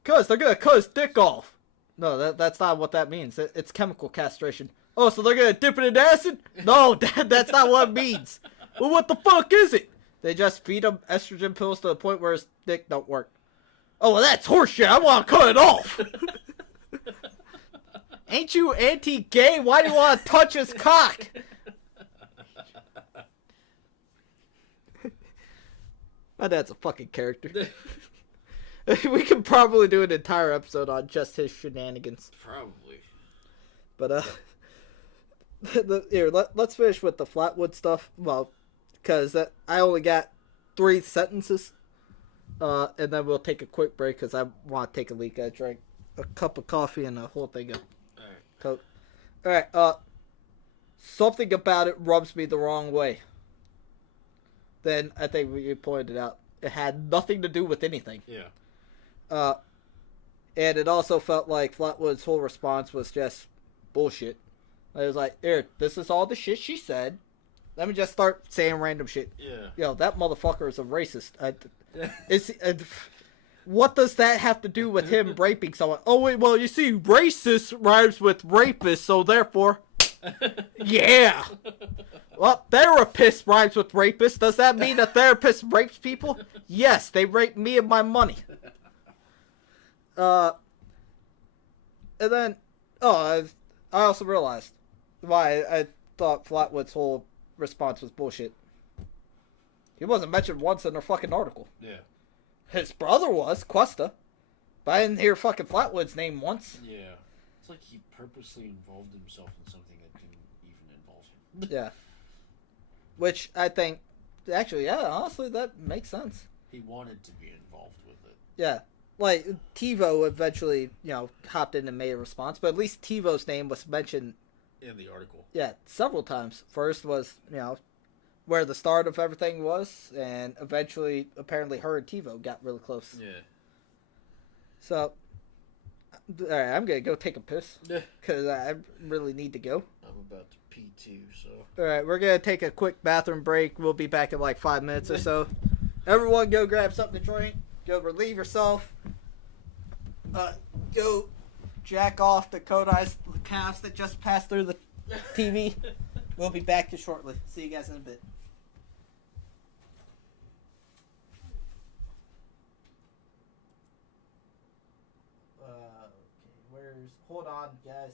Because they're going to cut his dick off. No, that's not what that means. It's chemical castration. Oh, so they're going to dip it in acid? No, that's not what it means. Well, what the fuck is it? They just feed him estrogen pills to the point where his dick don't work. Oh, well, that's horseshit. I want to cut it off. Ain't you anti-gay? Why do you want to touch his cock? My dad's a fucking character. We could probably do an entire episode on just his shenanigans. Probably. But, here, let's finish with the Flatwood stuff. Well, because I only got 3 sentences. And then we'll take a quick break because I want to take a leak. I drank a cup of coffee and a whole thing of Coke. Alright, something about it rubs me the wrong way. Then I think you pointed out it had nothing to do with anything. Yeah. And it also felt like Flatwood's whole response was just bullshit. It was like, here, this is all the shit she said. Let me just start saying random shit. Yeah. Yo, that motherfucker is a racist. What does that have to do with him raping someone? Oh, wait, well, you see, racist rhymes with rapist, so therefore, yeah. Well, therapist rhymes with rapist. Does that mean a therapist rapes people? Yes, they rape me and my money. And then, I also realized why I thought Flatwood's whole response was bullshit. He wasn't mentioned once in their fucking article. Yeah. His brother was, Questa. But I didn't hear fucking Flatwood's name once. Yeah. It's like he purposely involved himself in something that didn't even involve him. Yeah. Which I think, actually, yeah, honestly, that makes sense. He wanted to be involved with it. Yeah. Like, TiVo eventually, hopped in and made a response, but at least TiVo's name was mentioned. In the article. Yeah, several times. First was, where the start of everything was, and eventually, apparently, her and TiVo got really close. Yeah. So, alright, I'm gonna go take a piss, because I really need to go. I'm about to pee too, so. Alright, we're gonna take a quick bathroom break. We'll be back in like 5 minutes or so. Everyone go grab something to drink. Go relieve yourself. Go jack off the Kodai's calves that just passed through the TV. We'll be back to shortly. See you guys in a bit. Okay, hold on, guys.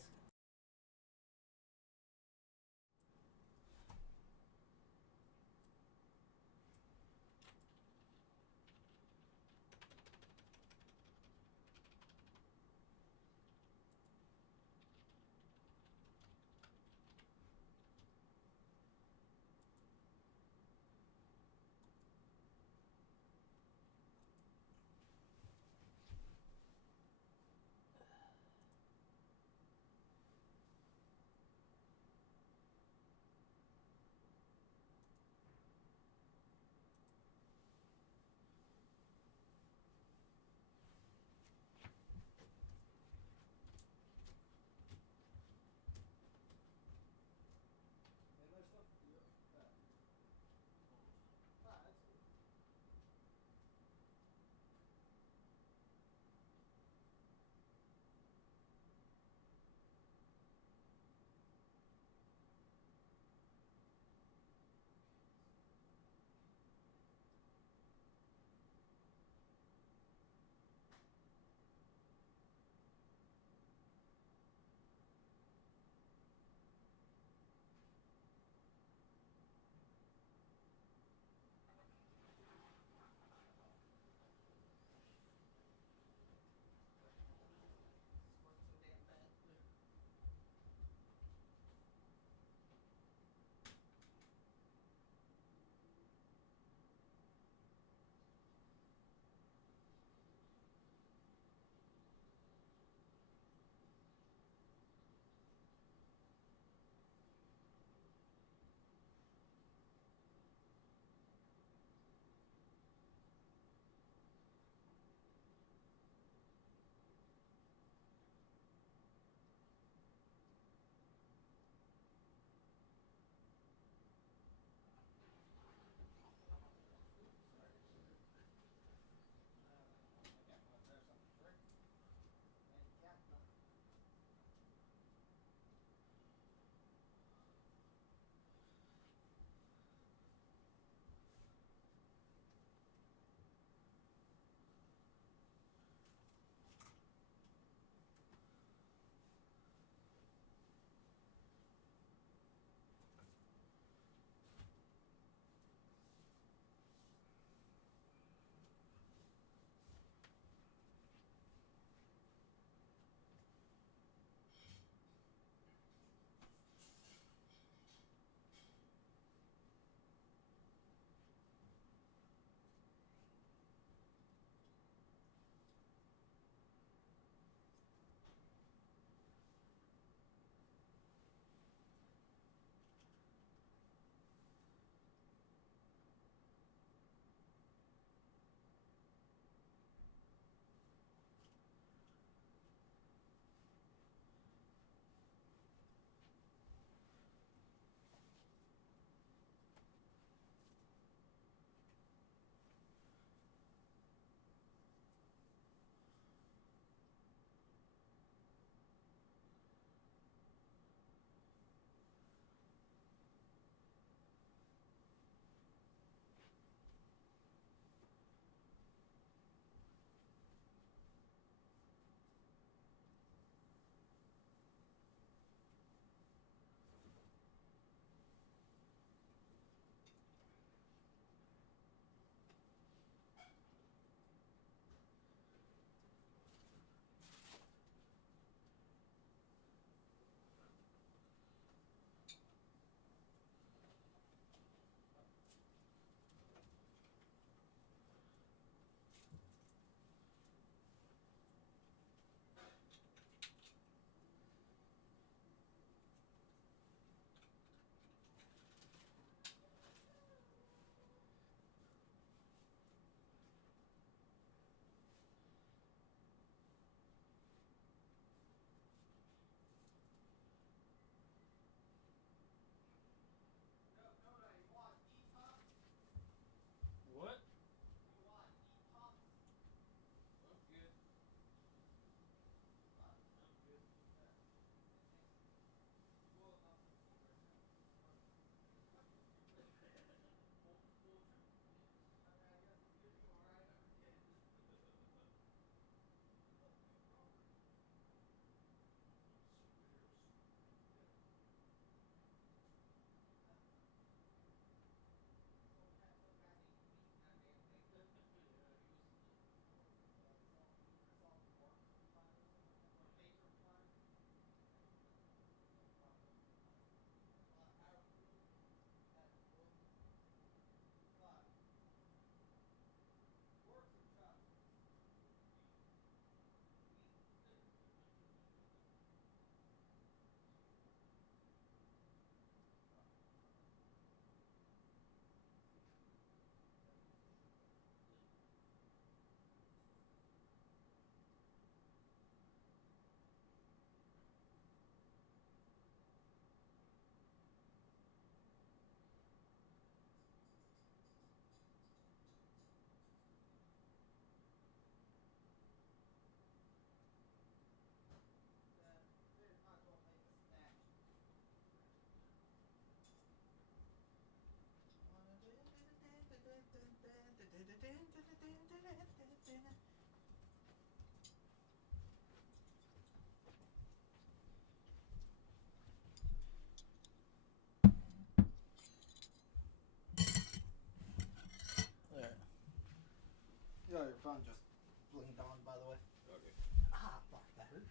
Yeah, your phone just blinked on, by the way. Okay. Ah, fuck, that hurt.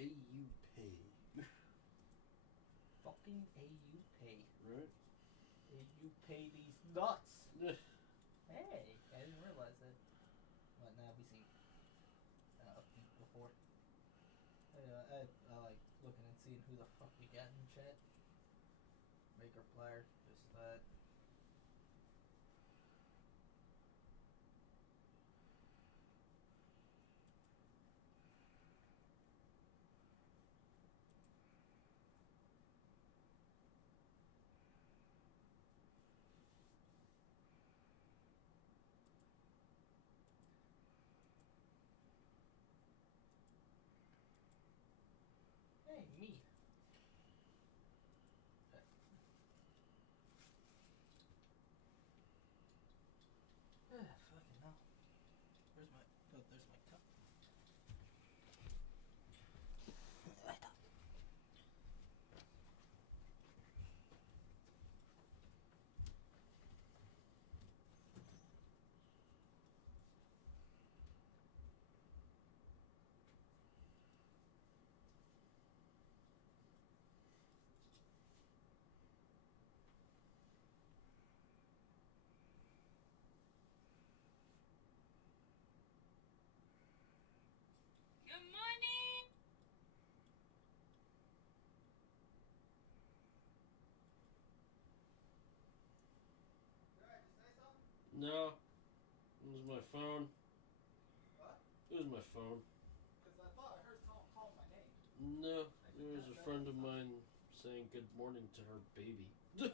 AU pay. Fucking AU pay. Right? AU pay these nuts. Yeah. Hey, I didn't realize that. But now we seen before. I like looking and seeing who the fuck we got in chat. Maker player, just that. Hey, me. Fucking hell. Where's my... Oh, there's my cup. Good morning. Alright, you say something? No. It was my phone. What? It was my phone. Because I thought I heard someone call my name. No. It was a friend of mine saying good morning to her baby. Oh.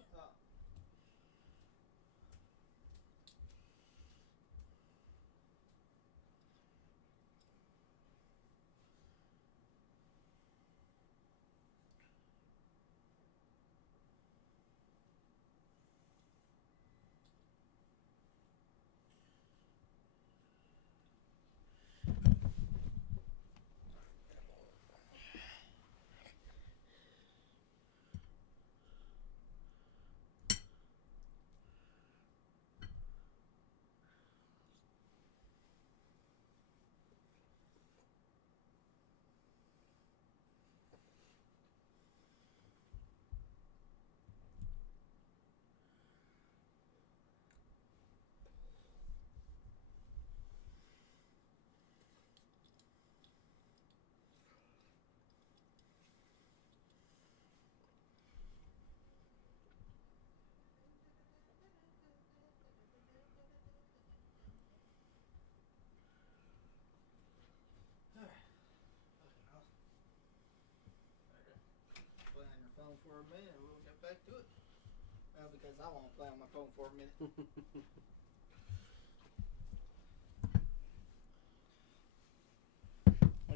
Play on your phone for a minute and we'll get back to it. Well, because I won't play on my phone for a minute. Look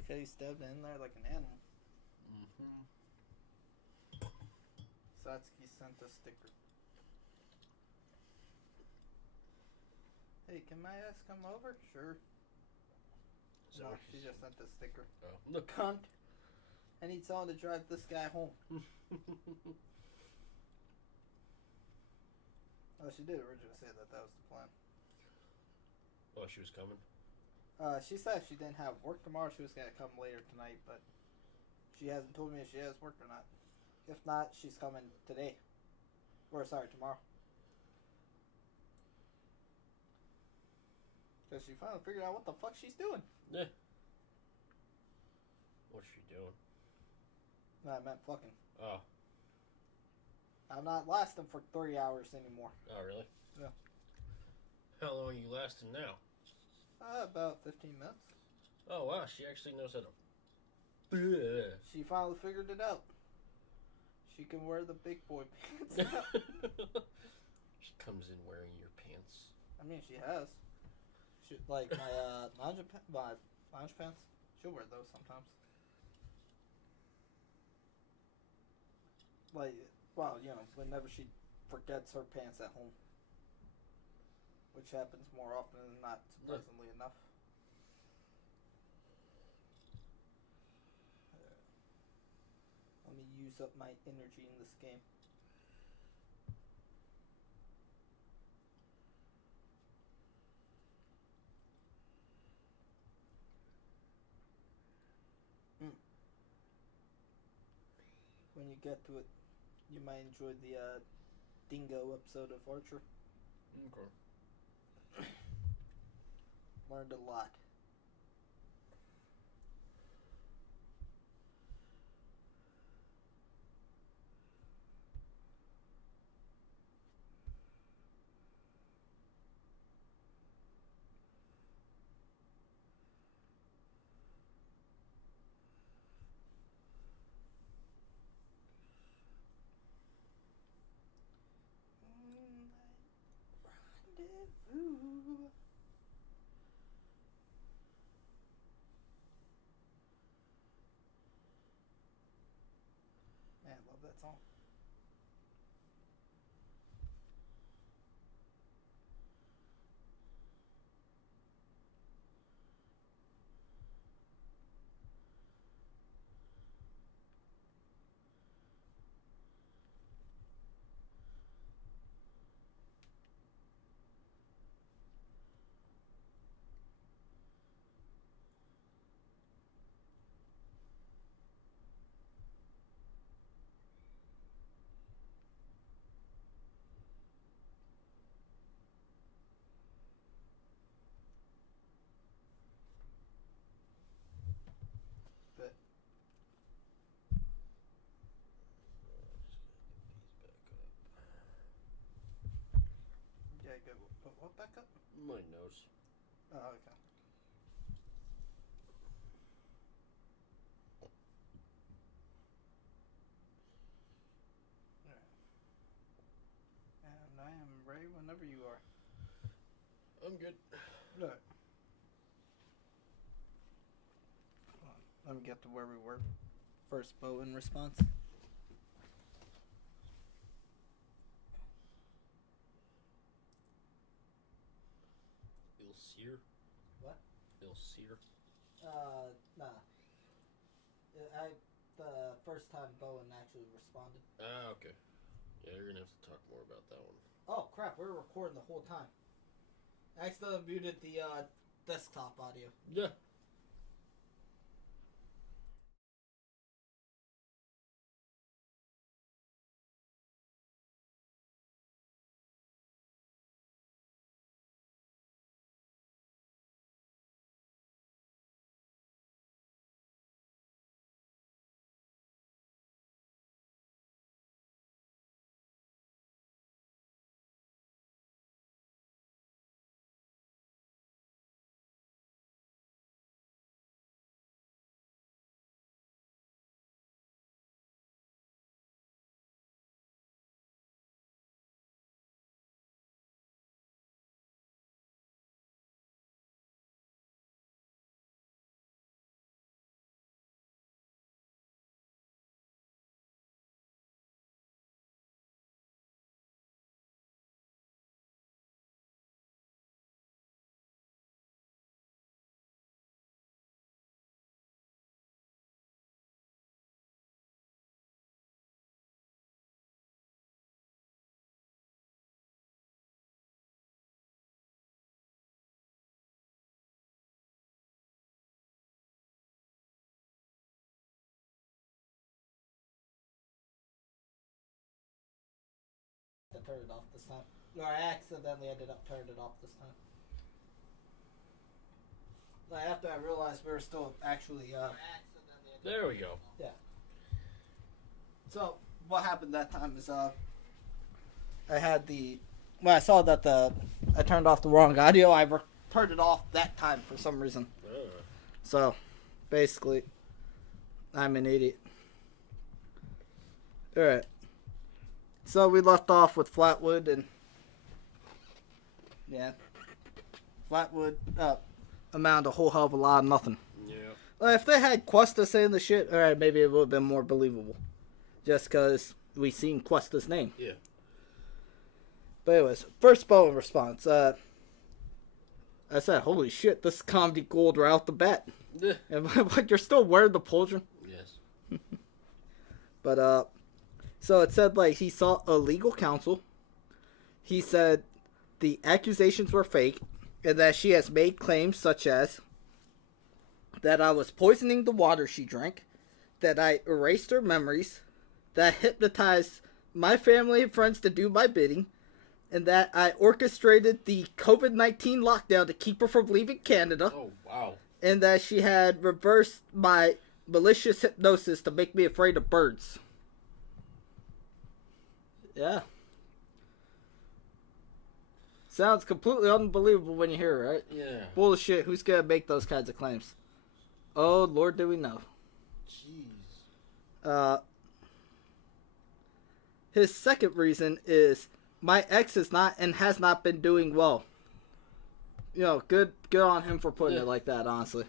how you stepped in there like an animal. Mm-hmm. Satsuki sent a sticker. Hey, can my ass come over? Sure. So No, she just sent a sticker. Oh. The cunt. I need someone to drive this guy home. Oh, she did originally say that was the plan. Oh, she was coming? She said she didn't have work tomorrow. She was going to come later tonight, but she hasn't told me if she has work or not. If not, she's coming today. Or, sorry, tomorrow. Because she finally figured out what the fuck she's doing. Yeah. What's she doing? No, I meant fucking. Oh. I'm not lasting for 3 hours anymore. Oh, really? Yeah. How long are you lasting now? About 15 minutes. Oh, wow. She actually knows how to... She finally figured it out. She can wear the big boy pants now. She comes in wearing your pants. I mean, she has. She, like my lounge pants. She'll wear those sometimes. Like, well, you know, whenever she forgets her pants at home. Which happens more often than not, surprisingly enough. Let me use up my energy in this game. when you get to it. You might enjoy the Dingo episode of Archer. Okay. Learned a lot. Rendezvous. Man, I love that song. Yeah, go. What back up? My nose. Oh, okay. And I am ready whenever you are. I'm good. Look. Let me get to where we were. First Boen response. Ilseer? What? Ilseer? Nah. The first time Boen actually responded. Ah, okay. Yeah, you're gonna have to talk more about that one. Oh, crap, we were recording the whole time. I accidentally muted the desktop audio. Yeah. To turn it off this time. No, I accidentally ended up turning it off this time. Like, after I realized we were still actually, There we go. Yeah. So, what happened that time is, I had when I saw that I turned off the wrong audio, I turned it off that time for some reason. So, basically, I'm an idiot. Alright. So we left off with Flatwood and yeah, Flatwood amounted a whole hell of a lot of nothing. Yeah. If they had Questa saying the shit, alright, maybe it would have been more believable, just because we seen Questa's name. Yeah. But anyways, first Boen response. I said, "Holy shit, this is comedy gold right off the bat." Yeah. And what, you're still wearing the pauldron? Yes. But so it said, like, he sought a legal counsel. He said the accusations were fake and that she has made claims such as that I was poisoning the water she drank, that I erased her memories, that hypnotized my family and friends to do my bidding, and that I orchestrated the COVID-19 lockdown to keep her from leaving Canada. Oh, wow. And that she had reversed my malicious hypnosis to make me afraid of birds. Yeah. Sounds completely unbelievable when you hear it, right? Yeah. Bullshit. Who's gonna make those kinds of claims? Oh, Lord, do we know. Jeez. His second reason is my ex is not and has not been doing well. You know, good on him for putting it like that, honestly.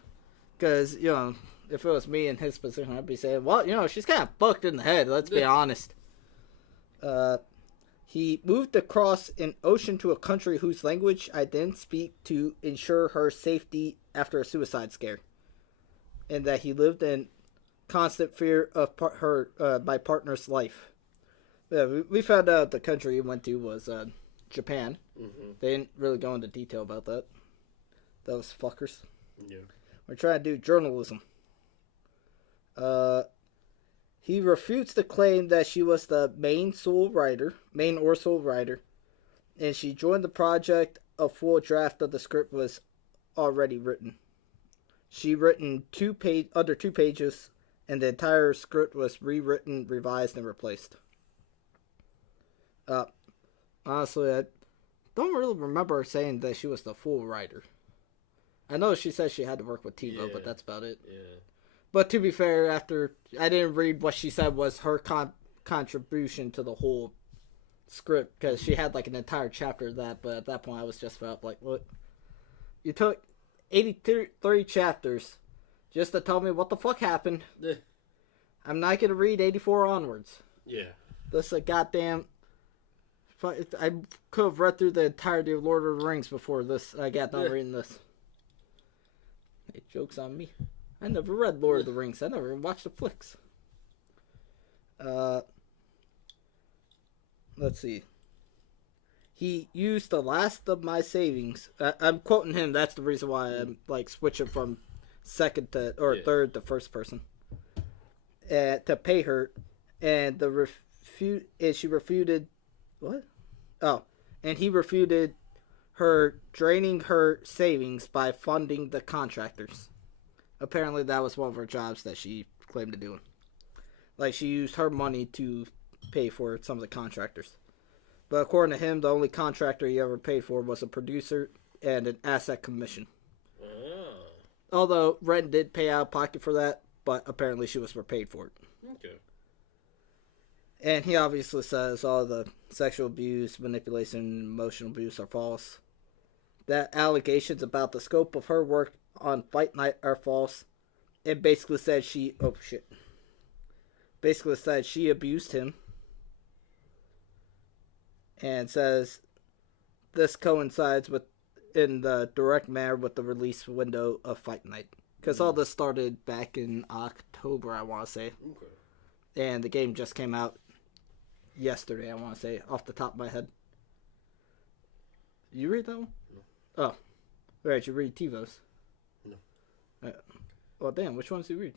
Because, you know, if it was me in his position, I'd be saying, well, you know, she's kind of fucked in the head, let's be honest. He moved across an ocean to a country whose language I didn't speak to ensure her safety after a suicide scare. And that he lived in constant fear of my partner's life. Yeah, we found out the country he went to was Japan. Mm-hmm. They didn't really go into detail about that. Those fuckers. Yeah. We're trying to do journalism. He refutes the claim that she was the main or sole writer, and she joined the project. A full draft of the script was already written. She written under 2 pages, and the entire script was rewritten, revised, and replaced. Honestly, I don't really remember her saying that she was the full writer. I know she said she had to work with TiVo, but that's about it. Yeah. But to be fair, after I didn't read what she said was her contribution to the whole script, because she had like an entire chapter of that. But at that point, I was just felt like, what? You took 83 chapters just to tell me what the fuck happened. I'm not gonna read 84 onwards. Yeah. This is a goddamn. I could have read through the entirety of Lord of the Rings before this. I got done reading this. Hey, joke's on me. I never read Lord of the Rings. I never even watched the flicks. Let's see. He used the last of my savings. I'm quoting him. That's the reason why I'm like switching from second to third to first person. To pay her, and she refuted. What? Oh, and he refuted her draining her savings by funding the contractors. Apparently, that was one of her jobs that she claimed to do. Like, she used her money to pay for some of the contractors. But according to him, the only contractor he ever paid for was a producer and an asset commission. Oh. Although, Ren did pay out of pocket for that, but apparently she was paid for it. Okay. And he obviously says all the sexual abuse, manipulation, and emotional abuse are false. That allegations about the scope of her work on Fight Night are false. It basically said basically said she abused him. And says this coincides with, in the direct manner, with the release window of Fight Night. Because all this started back in October, I want to say. Okay. And the game just came out yesterday, I want to say, off the top of my head. You read that one? No. Oh. Alright, you read TiVo's? No. Well, damn, which ones do you read?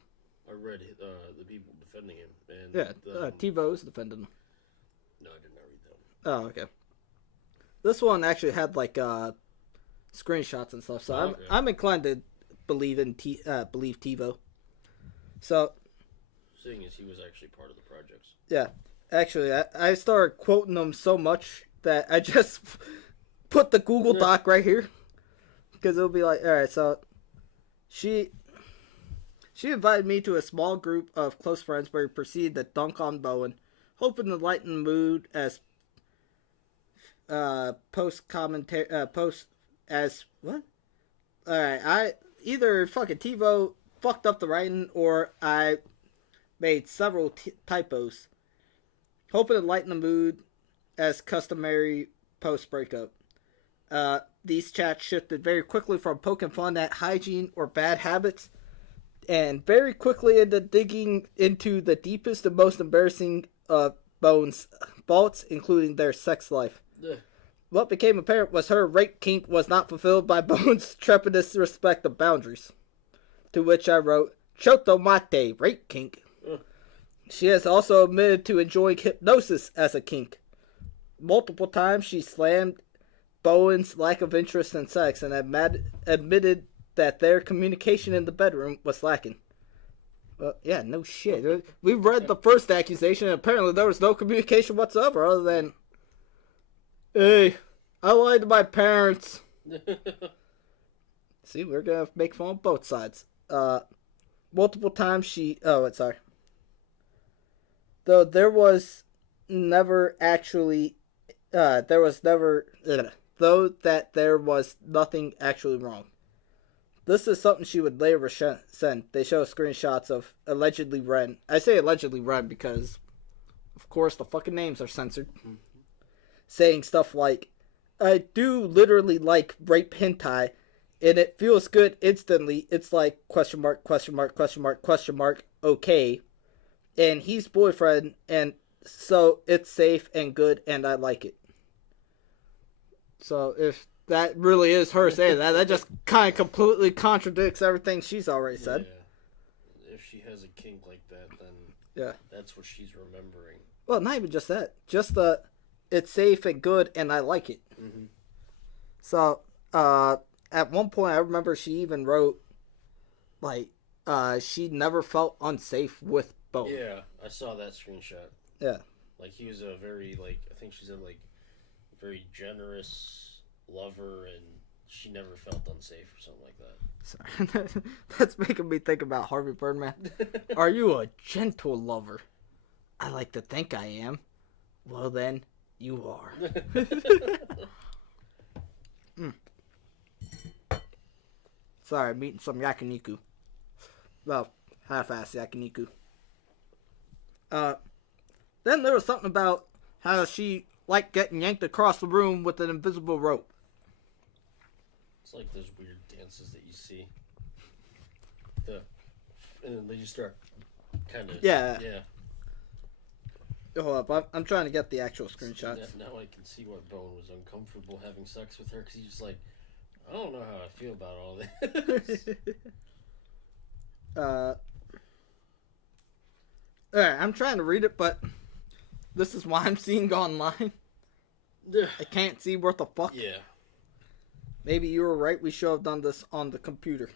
I read the people defending him. And TiVo's defending him. No, I did not read that one. Oh, okay. This one actually had, like, screenshots and stuff, so I'm inclined to believe TiVo. So... Seeing as he was actually part of the projects. Yeah. Actually, I started quoting them so much that I just put the Google Doc right here. Because it'll be like, alright, so she invited me to a small group of close friends where we proceeded to dunk on Boen, hoping to lighten the mood as what? Alright, I either fucking TiVo fucked up the writing or I made several typos. Hoping to lighten the mood as customary post-breakup. These chats shifted very quickly from poking fun at hygiene or bad habits, and very quickly into digging into the deepest and most embarrassing of Boen's faults, including their sex life. Ugh. What became apparent was her rape kink was not fulfilled by Boen's trepidous respect of boundaries. To which I wrote, Choto mate, rape kink. She has also admitted to enjoying hypnosis as a kink. Multiple times she slammed Bowen's lack of interest in sex and admitted that their communication in the bedroom was lacking. Well, yeah, no shit. We read the first accusation, and apparently there was no communication whatsoever other than, hey, I lied to my parents. See, we're going to make fun of both sides. Multiple times she... Oh, sorry. Though there was never actually... Though that there was nothing actually wrong. This is something she would later send. They show screenshots of allegedly Ren. I say allegedly Ren because, of course, the fucking names are censored. Mm-hmm. Saying stuff like, I do literally like rape hentai, and it feels good instantly. It's like, question mark, question mark, question mark, question mark, okay. And he's boyfriend, and so it's safe and good, and I like it. So if that really is her saying that, that just kind of completely contradicts everything she's already said. Yeah. If she has a kink like that, then yeah, that's what she's remembering. Well, not even just that. Just the, it's safe and good, and I like it. Mm-hmm. So, at one point, I remember she even wrote, like, she never felt unsafe with Boen. Yeah, I saw that screenshot. Yeah. Like, he was a very, like, I think she said, like, very generous lover, and she never felt unsafe or something like that. Sorry. That's making me think about Harvey Birdman. Are you a gentle lover? I like to think I am. Well then, you are. Sorry, I'm eating some yakiniku. Well, half-assed yakiniku. Then there was something about how she liked getting yanked across the room with an invisible rope. It's like those weird dances that you see. And then they just start kind of... Yeah. Yeah. Hold up, I'm trying to get the actual screenshots. Now I can see why Boen was uncomfortable having sex with her, because he's just like, I don't know how I feel about all this. Alright, I'm trying to read it, but this is why I'm seeing online. I can't see what the fuck. Yeah. Maybe you were right, we should have done this on the computer.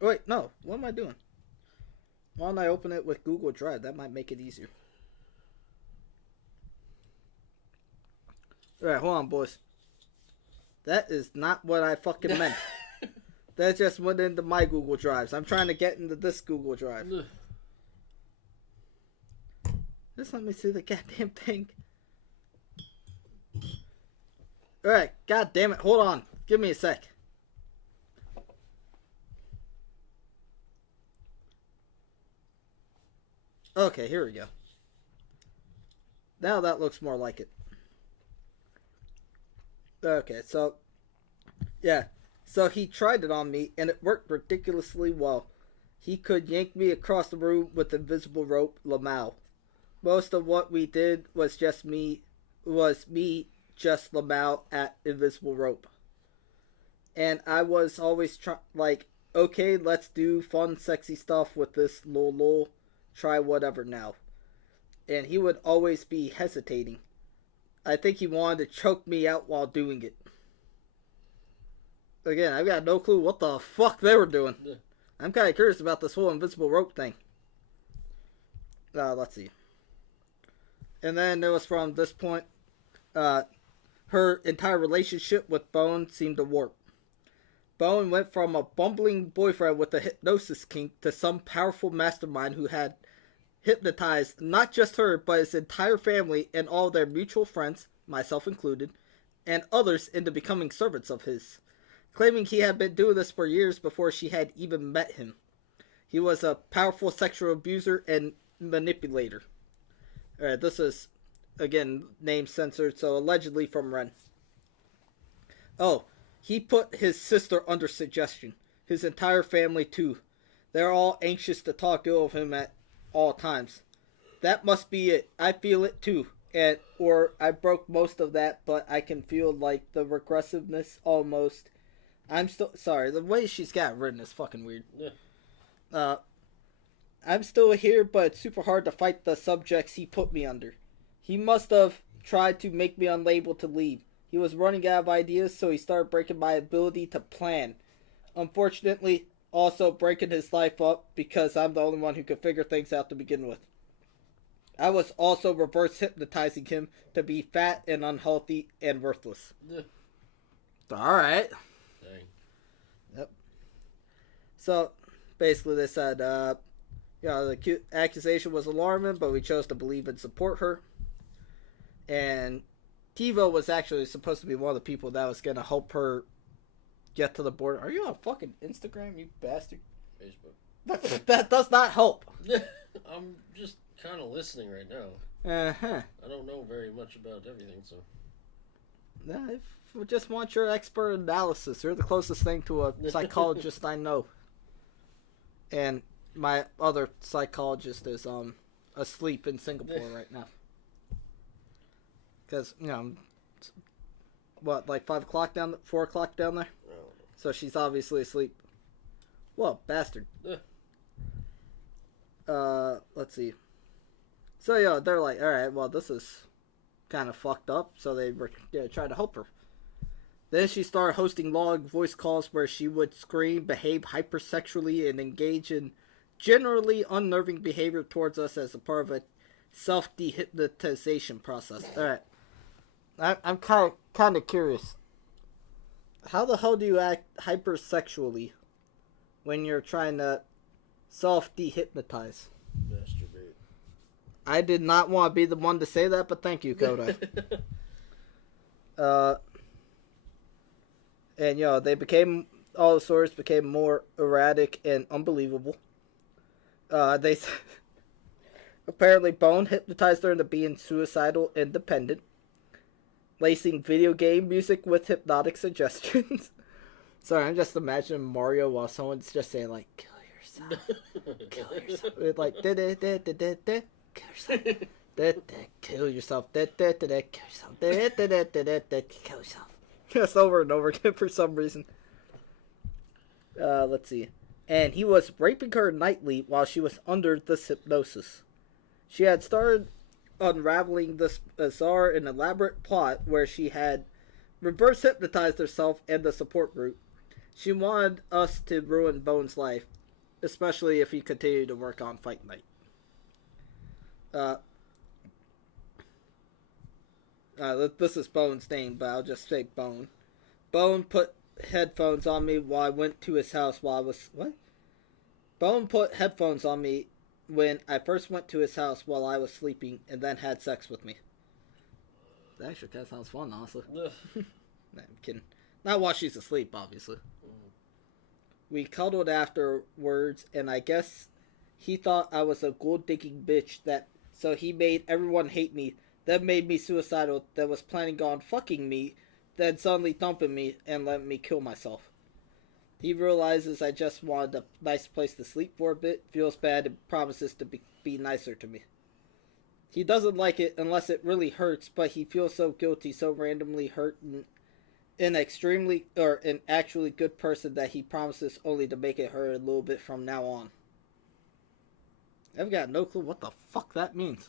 Wait, no, what am I doing? Why don't I open it with Google Drive? That might make it easier. Alright, hold on, boys. That is not what I fucking meant. That just went into my Google Drives. I'm trying to get into this Google Drive. Just let me see the goddamn thing. Alright, god damn it. Hold on. Give me a sec. Okay, here we go. Now that looks more like it. Okay, so... yeah. So he tried it on me, and it worked ridiculously well. He could yank me across the room with invisible rope, Lamau. Most of what we did was me just Lamau at invisible rope. And I was always like, okay, let's do fun, sexy stuff with this lol. Try whatever now. And he would always be hesitating. I think he wanted to choke me out while doing it. Again, I've got no clue what the fuck they were doing. Yeah. I'm kind of curious about this whole invisible rope thing. Let's see. And then it was from this point, her entire relationship with Boen seemed to warp. Boen went from a bumbling boyfriend with a hypnosis kink to some powerful mastermind who had hypnotized not just her, but his entire family and all their mutual friends, myself included, and others into becoming servants of his, claiming he had been doing this for years before she had even met him. He was a powerful sexual abuser and manipulator. Alright, this is, again, name censored, so allegedly from Ren. Oh, he put his sister under suggestion. His entire family, too. They're all anxious to talk ill of him at all times. That must be it. I feel it, too. Or I broke most of that, but I can feel, like, the regressiveness almost. I'm still... sorry, the way she's got it written is fucking weird. Yeah. I'm still here, but it's super hard to fight the subjects he put me under. He must have tried to make me unable to leave. He was running out of ideas, so he started breaking my ability to plan. Unfortunately, also breaking his life up because I'm the only one who could figure things out to begin with. I was also reverse hypnotizing him to be fat and unhealthy and worthless. Alright. Dang. Yep. So, basically they said, the accusation was alarming, but we chose to believe and support her. And TiVo was actually supposed to be one of the people that was going to help her get to the border. Are you on fucking Instagram, you bastard? Facebook. That does not help. I'm just kind of listening right now. Uh-huh. I don't know very much about everything, so. I just want your expert analysis. You're the closest thing to a psychologist I know. And my other psychologist is asleep in Singapore right now. Because, what, like 5 o'clock 4 o'clock down there? So she's obviously asleep. Well, bastard. Let's see. So, they're like, alright, well, this is kind of fucked up. So they were trying to help her. Then she started hosting long voice calls where she would scream, behave hypersexually, and engage in generally unnerving behavior towards us as a part of a self-dehypnotization process. Alright. I'm kind of curious. How the hell do you act hypersexually when you're trying to self-dehypnotize? Masturbate. I did not want to be the one to say that, but thank you, Koda. And, all the stories became more erratic and unbelievable. They apparently Boen hypnotized her into being suicidal and dependent, lacing video game music with hypnotic suggestions. Sorry, I'm just imagining Mario while someone's just saying, like, kill yourself. Kill yourself. It's like, kill yourself. Kill yourself. Kill yourself. Just over and over again for some reason. Let's see. And he was raping her nightly while she was under this hypnosis. She had started unraveling this bizarre and elaborate plot where she had reverse hypnotized herself and the support group. She wanted us to ruin Boen's life, especially if he continued to work on Fight Night. This is Boen's name, but I'll just say Boen. Boen put headphones on me while I went to his house while I was... What? Boen put headphones on me when I first went to his house while I was sleeping and then had sex with me. That actually kind of sounds fun, honestly. Nah, I'm kidding. Not while she's asleep, obviously. We cuddled afterwards, and I guess he thought I was a gold-digging bitch, so he made everyone hate me, then made me suicidal, then was planning on fucking me, then suddenly dumping me and letting me kill myself. He realizes I just wanted a nice place to sleep for a bit, feels bad, and promises to be nicer to me. He doesn't like it unless it really hurts, but he feels so guilty, so randomly hurt, and an actually good person that he promises only to make it hurt a little bit from now on. I've got no clue what the fuck that means.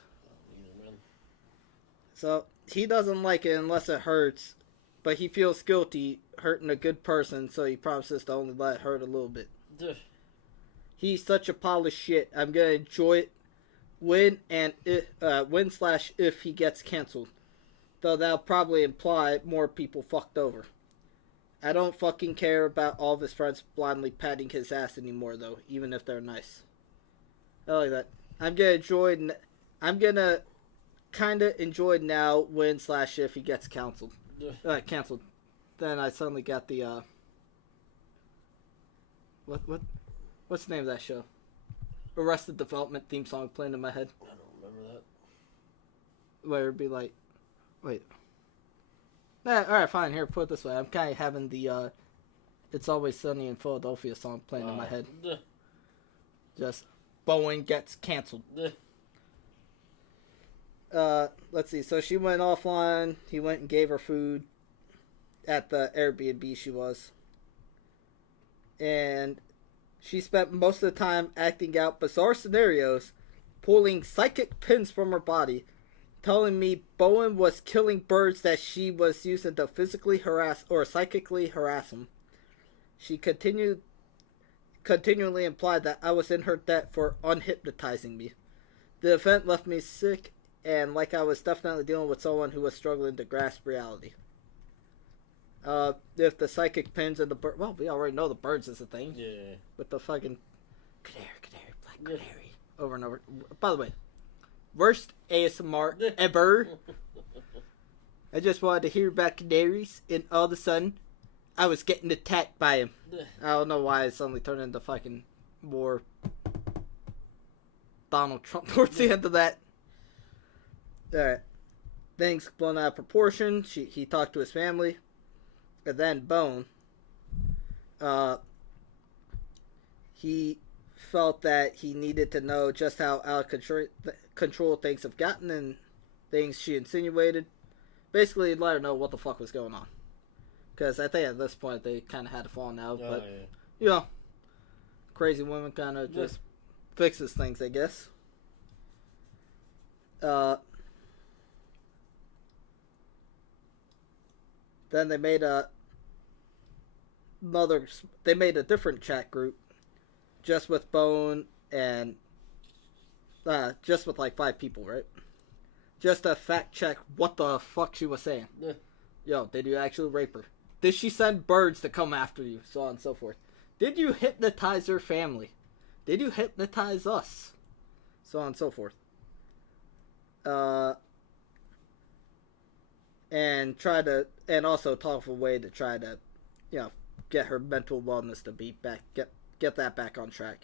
So, he doesn't like it unless it hurts, but he feels guilty hurting a good person, so he promises to only let it hurt a little bit. He's such a pile of shit. I'm gonna enjoy it when/if he gets canceled. Though that'll probably imply more people fucked over. I don't fucking care about all of his friends blindly patting his ass anymore, though, even if they're nice. I like that. I'm gonna kinda enjoy now when/if he gets canceled. Canceled. Then I suddenly got the what's the name of that show? Arrested Development theme song playing in my head. I don't remember that. Where it'd be like, wait. Alright, fine, here, put it this way. I'm kind of having the It's Always Sunny in Philadelphia song playing in my head. Just, Boen gets canceled. Let's see, so she went offline, he went and gave her food at the Airbnb she was. And She spent most of the time acting out bizarre scenarios, pulling psychic pins from her body, telling me Boen was killing birds that she was using to physically harass or psychically harass him. She continually implied that I was in her debt for unhypnotizing me. The event left me sick and like I was definitely dealing with someone who was struggling to grasp reality. If the psychic pins and the bird, well, we already know the birds is a thing. Yeah. With the fucking canary, black canary, over and over. By the way, worst ASMR ever. I just wanted to hear about canaries, and all of a sudden, I was getting attacked by him. I don't know why it suddenly turned into fucking more Donald Trump towards the end of that. Alright. Things blown out of proportion. He talked to his family. And then Boen, he felt that he needed to know just how out of control things have gotten and things she insinuated. Basically, let her know what the fuck was going on. Because I think at this point they kind of had to fall out. But, you know, crazy woman kind of just fixes things, I guess. Then they made a different chat group just with Boen and just with like 5 people, right? Just to fact check what the fuck she was saying. Yo, did you actually rape her? Did she send birds to come after you? So on and so forth. Did you hypnotize her family? Did you hypnotize us? So on and so forth. And also talk of a way to try to, you know, get her mental wellness to be back, get that back on track.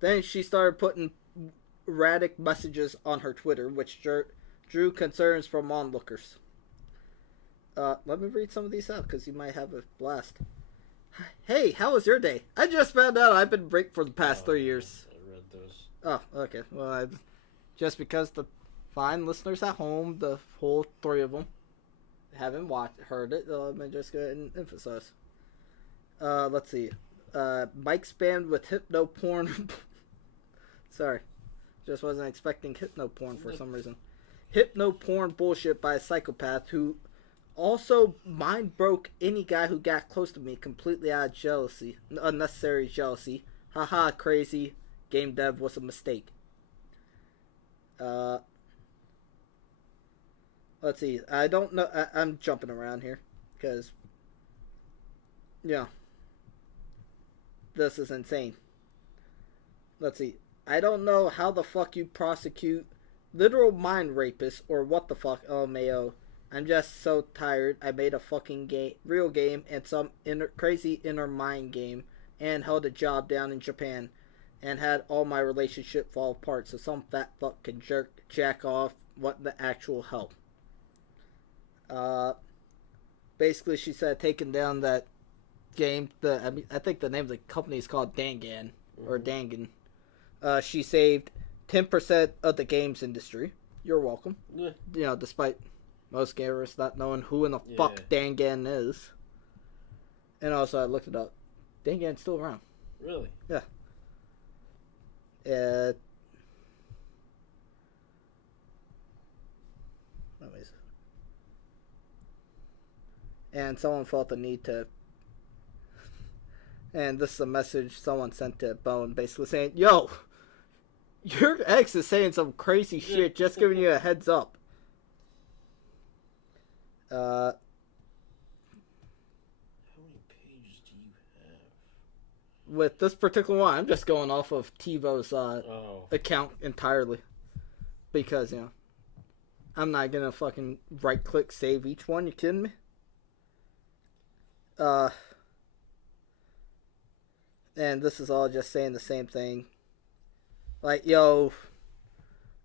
Then she started putting erratic messages on her Twitter, which drew concerns from onlookers. Let me read some of these out, because you might have a blast. Hey, how was your day? I just found out I've been raped for the past 3 years. I read those. Oh, okay. Well, just because the fine listeners at home, the whole 3 of them, haven't heard it, let me just go ahead and emphasize. Let's see. Mike spammed with hypno porn. Sorry. Just wasn't expecting hypno porn for some reason. Hypno porn bullshit by a psychopath who also mind broke any guy who got close to me completely out of jealousy. Unnecessary jealousy. Haha, crazy. Game dev was a mistake. Let's see. I don't know. I'm jumping around here. Because, yeah. This is insane. Let's see. I don't know how the fuck you prosecute literal mind rapists or what the fuck. Oh, Mayo. I'm just so tired. I made a fucking real game and some crazy inner mind game and held a job down in Japan and had all my relationship fall apart so some fat fuck can jack off. What the actual hell? Basically she said taking down that game, I think the name of the company is called Dangan or Dangan. She saved 10% of the games industry. You're welcome. You know, despite most gamers not knowing who in the fuck Dangan is. And also I looked it up. Dangan's still around. Really? Yeah. And someone felt the need to, and this is a message someone sent to Boen basically saying, yo, your ex is saying some crazy shit, just giving you a heads up. How many pages do you have? With this particular one, I'm just going off of TiVo's account entirely. Because, you know, I'm not gonna fucking right click save each one, you kidding me? And this is all just saying the same thing. Like, yo,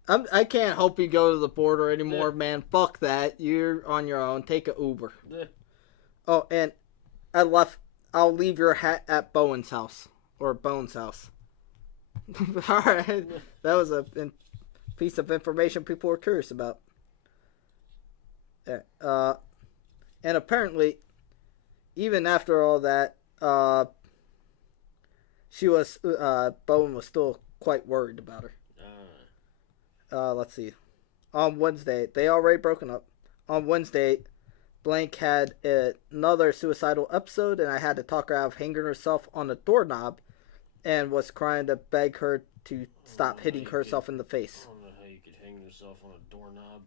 I can't help you go to the border anymore, man. Fuck that. You're on your own. Take a Uber. Oh, and I'll leave your hat at Bowen's house. Or Bowen's house. Alright. That was a piece of information people were curious about. And apparently, even after all that, Boen was still quite worried about her. Let's see. On Wednesday, they already broken up. On Wednesday, Blank had another suicidal episode, and I had to talk her out of hanging herself on the doorknob, and was crying to beg her to stop hitting herself in the face. I don't know how you could hang yourself on a doorknob.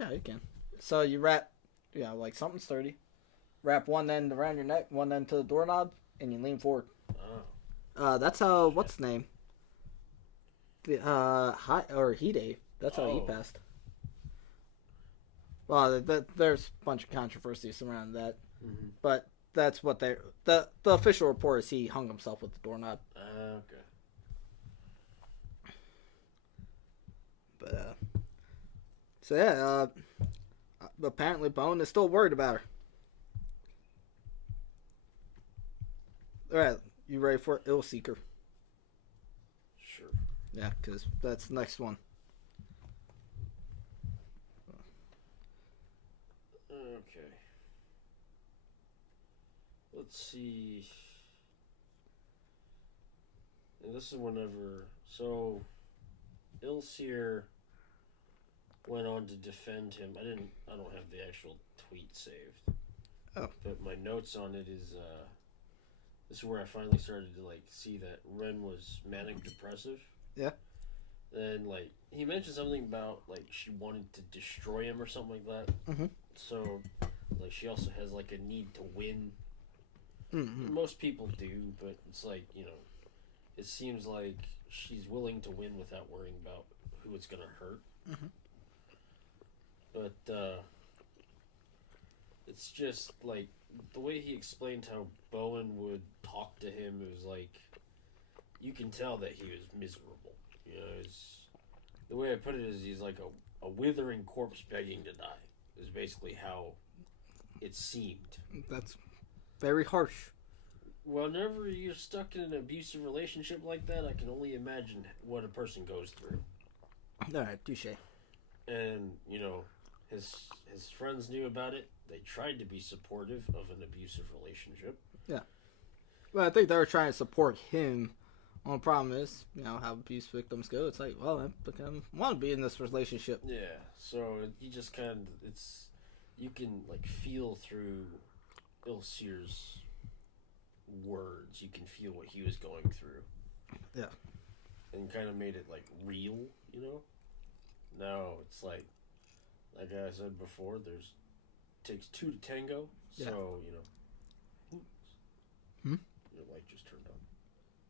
Yeah, you can. So you wrap, like something sturdy. Wrap one end around your neck, one end to the doorknob, and you lean forward. Oh. That's how, what's the name? Hide. That's how he passed. Well, there's a bunch of controversy surrounding that. Mm-hmm. But that's what the official report is he hung himself with the doorknob. Okay. But, so yeah, apparently Boen is still worried about her. Alright, you ready for Ill Seeker? Sure. Yeah, because that's the next one. Okay. Let's see. And this is whenever. So, Ilseer went on to defend him. I don't have the actual tweet saved. Oh. But my notes on it is, this is where I finally started to, see that Ren was manic depressive. Yeah. And, he mentioned something about, she wanted to destroy him or something like that. Mm-hmm. So, she also has, a need to win. Mm-hmm. Most people do, but it's it seems like she's willing to win without worrying about who it's going to hurt. Mm-hmm. But, it's just, the way he explained how Boen would talk to him, it was you can tell that he was miserable. The way I put it is he's like a withering corpse begging to die, is basically how it seemed. That's very harsh. Whenever you're stuck in an abusive relationship like that, I can only imagine what a person goes through. Alright, touche. And, his friends knew about it. They tried to be supportive of an abusive relationship. Yeah. Well, I think they were trying to support him. Well, the problem is, how abuse victims go. It's well, I want to be in this relationship. Yeah, so you just kind of, you can, feel through Ilseer's words. You can feel what he was going through. Yeah. And kind of made it, real, Now, it's like I said before, takes two to tango, yeah. So, Your light just turned on.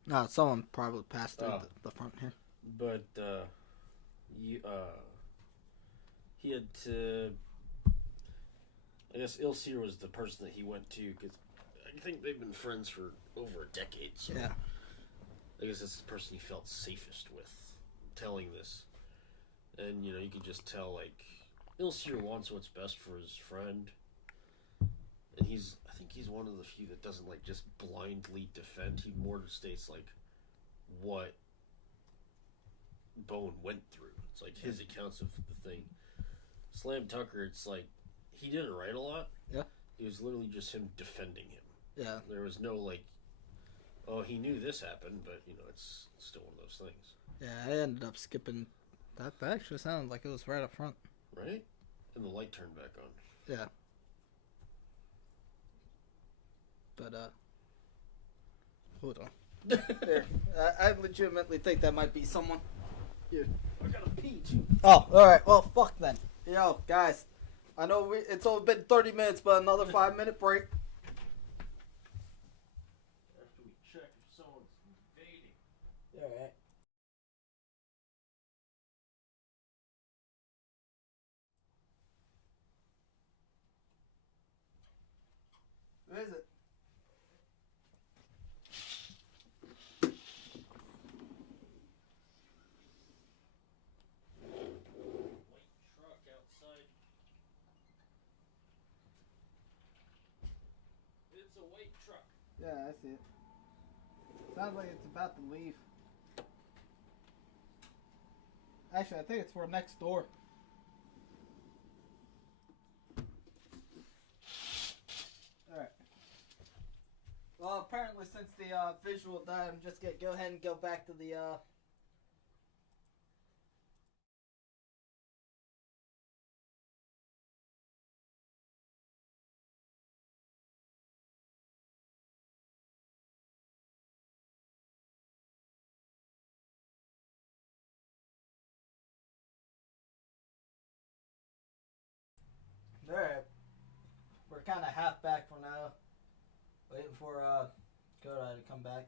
No, someone probably passed through the front here. But, he had to, I guess Ilseer was the person that he went to, because I think they've been friends for over a decade, so yeah. I guess that's the person he felt safest with telling this. And, you could just tell, Ilseer wants what's best for his friend. And I think he's one of the few that doesn't, just blindly defend. He more states, what Boen went through. It's, his accounts of the thing. Slam Tucker, it's, he didn't write a lot. Yeah. It was literally just him defending him. Yeah. There was no, oh, he knew this happened, but, it's still one of those things. Yeah, I ended up skipping. That actually sounded like it was right up front. Right? And the light turned back on. Yeah. But, hold on. There. I legitimately think that might be someone. Here. I gotta pee, too. Oh, alright. Well, fuck then. Yo, guys. I know it's only been 30 minutes, but another 5-minute break. After we check if someone's invading. Alright. Who is it? White truck outside. It's a white truck. Yeah, I see it. Sounds like it's about to leave. Actually, I think it's for next door. Alright. the visual done, I'm just gonna go ahead and go back to the Alright. We're kind of half back for now. Waiting for Kodai to come back.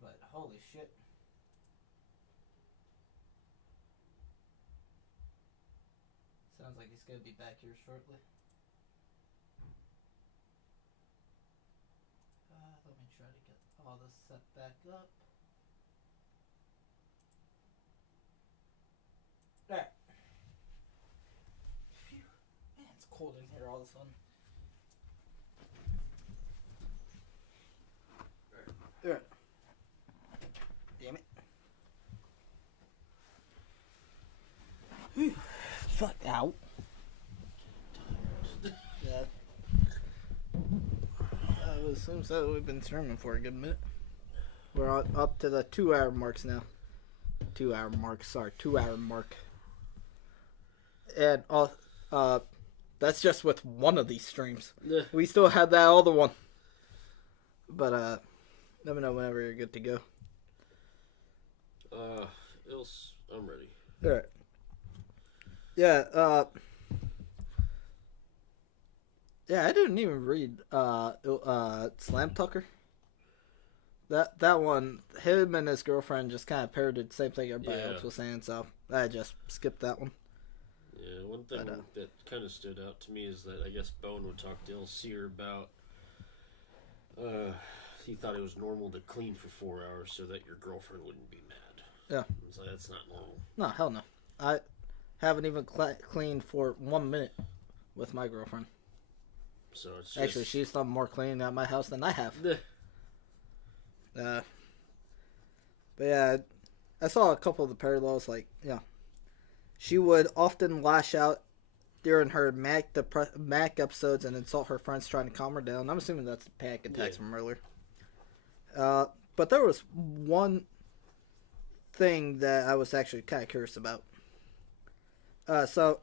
But holy shit. Sounds like he's going to be back here shortly. Let me try to get all this set back up. Alright. Man, it's cold in here all of a sudden. Alright. Damn it. Whew. Fuck out. Yeah. I would assume so. We've been streaming for a good minute. We're up to the 2 hour marks now. 2 hour mark. Sorry, 2 hour mark. And that's just with one of these streams. Yeah. We still have that other one. But let me know whenever you're good to go. I'm ready. Alright. Yeah, yeah, I didn't even read Slam Tucker. That one, him and his girlfriend just kind of parroted the same thing everybody else was saying, so I just skipped that one. Yeah, one thing that kind of stood out to me is that I guess Boen would talk to Ilseer about he thought it was normal to clean for 4 hours so that your girlfriend wouldn't be mad. Yeah. It's like, that's not normal. No, hell no. I haven't even cleaned for 1 minute with my girlfriend. So it's just... Actually, she's done more cleaning at my house than I have. But yeah, I saw a couple of the parallels, like, yeah. She would often lash out during her Mac episodes and insult her friends trying to calm her down. I'm assuming that's the panic attacks from earlier. But there was one thing that I was actually kind of curious about. So,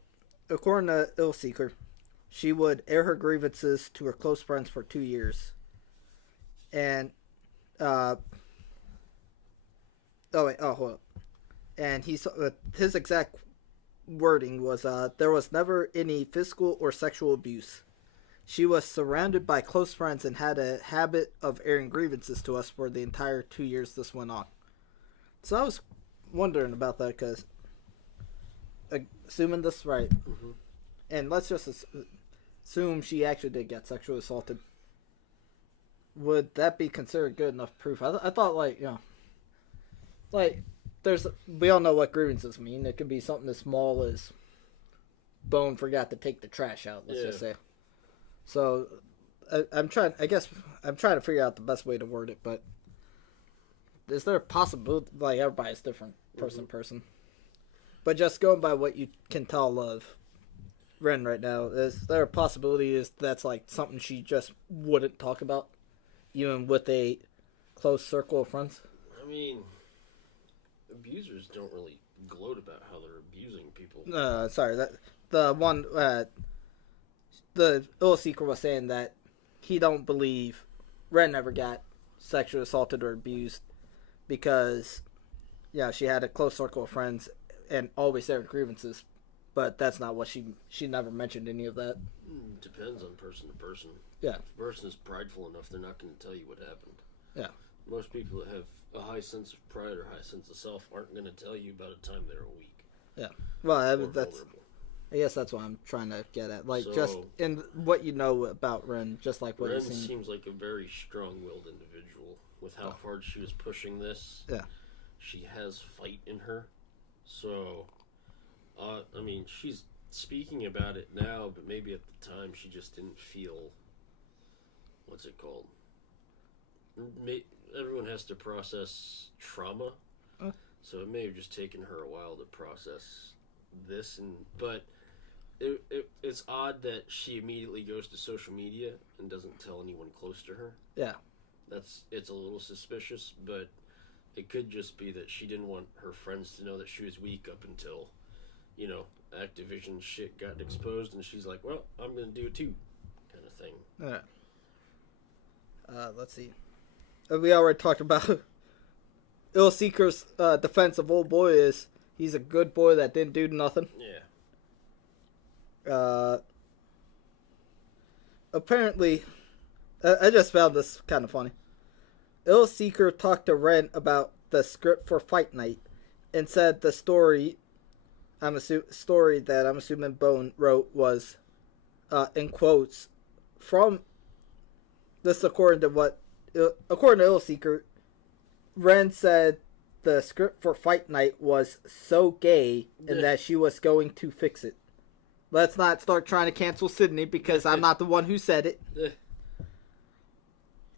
according to Illseeker, she would air her grievances to her close friends for 2 years. And, hold up. And his exact wording was, there was never any physical or sexual abuse. She was surrounded by close friends and had a habit of airing grievances to us for the entire 2 years this went on. So I was wondering about that because, assuming this is right, and let's just assume she actually did get sexually assaulted, would that be considered good enough proof? I thought, like, you know, like, we all know what grievances mean. It could be something as small as Boen forgot to take the trash out, let's just say. So, I'm trying to figure out the best way to word it, but is there a possibility, like, everybody's different, person to person. But just going by what you can tell of Ren right now, is there a possibility that's, like, something she just wouldn't talk about, even with a close circle of friends? I mean, abusers don't really gloat about how they're abusing people. Sorry, the one, the Illseeker was saying that he don't believe Ren ever got sexually assaulted or abused because, yeah, she had a close circle of friends and always aired grievances, but that's not what she never mentioned any of that. Depends on person to person. Yeah. If a person is prideful enough, they're not going to tell you what happened. Yeah. Most people that have a high sense of pride or high sense of self aren't going to tell you about a time they were weak. Yeah. Well, vulnerable. I guess that's what I'm trying to get at. Like, So, just in what you know about Ren, just like what Ren you've seen. seems like a very strong-willed individual. With how hard she was pushing this, she has fight in her. So, I mean, she's speaking about it now, but maybe at the time she just didn't feel, what's it called? Everyone has to process trauma, so it may have just taken her a while to process this, but it's odd that she immediately goes to social media and doesn't tell anyone close to her. Yeah. it's a little suspicious, but it could just be that she didn't want her friends to know that she was weak up until, Activision shit got exposed, and she's like, well, I'm gonna do it too, kind of thing. Let's see. We already talked about Illseeker's defense of old boy is he's a good boy that didn't do nothing. Yeah. Apparently, I just found this kind of funny. Illseeker talked to Ren about the script for Fight Night and said the story that I'm assuming Boen wrote was, in quotes, from this according to Illseeker, Ren said the script for Fight Night was so gay and that she was going to fix it. Let's not start trying to cancel Sydney because I'm not the one who said it.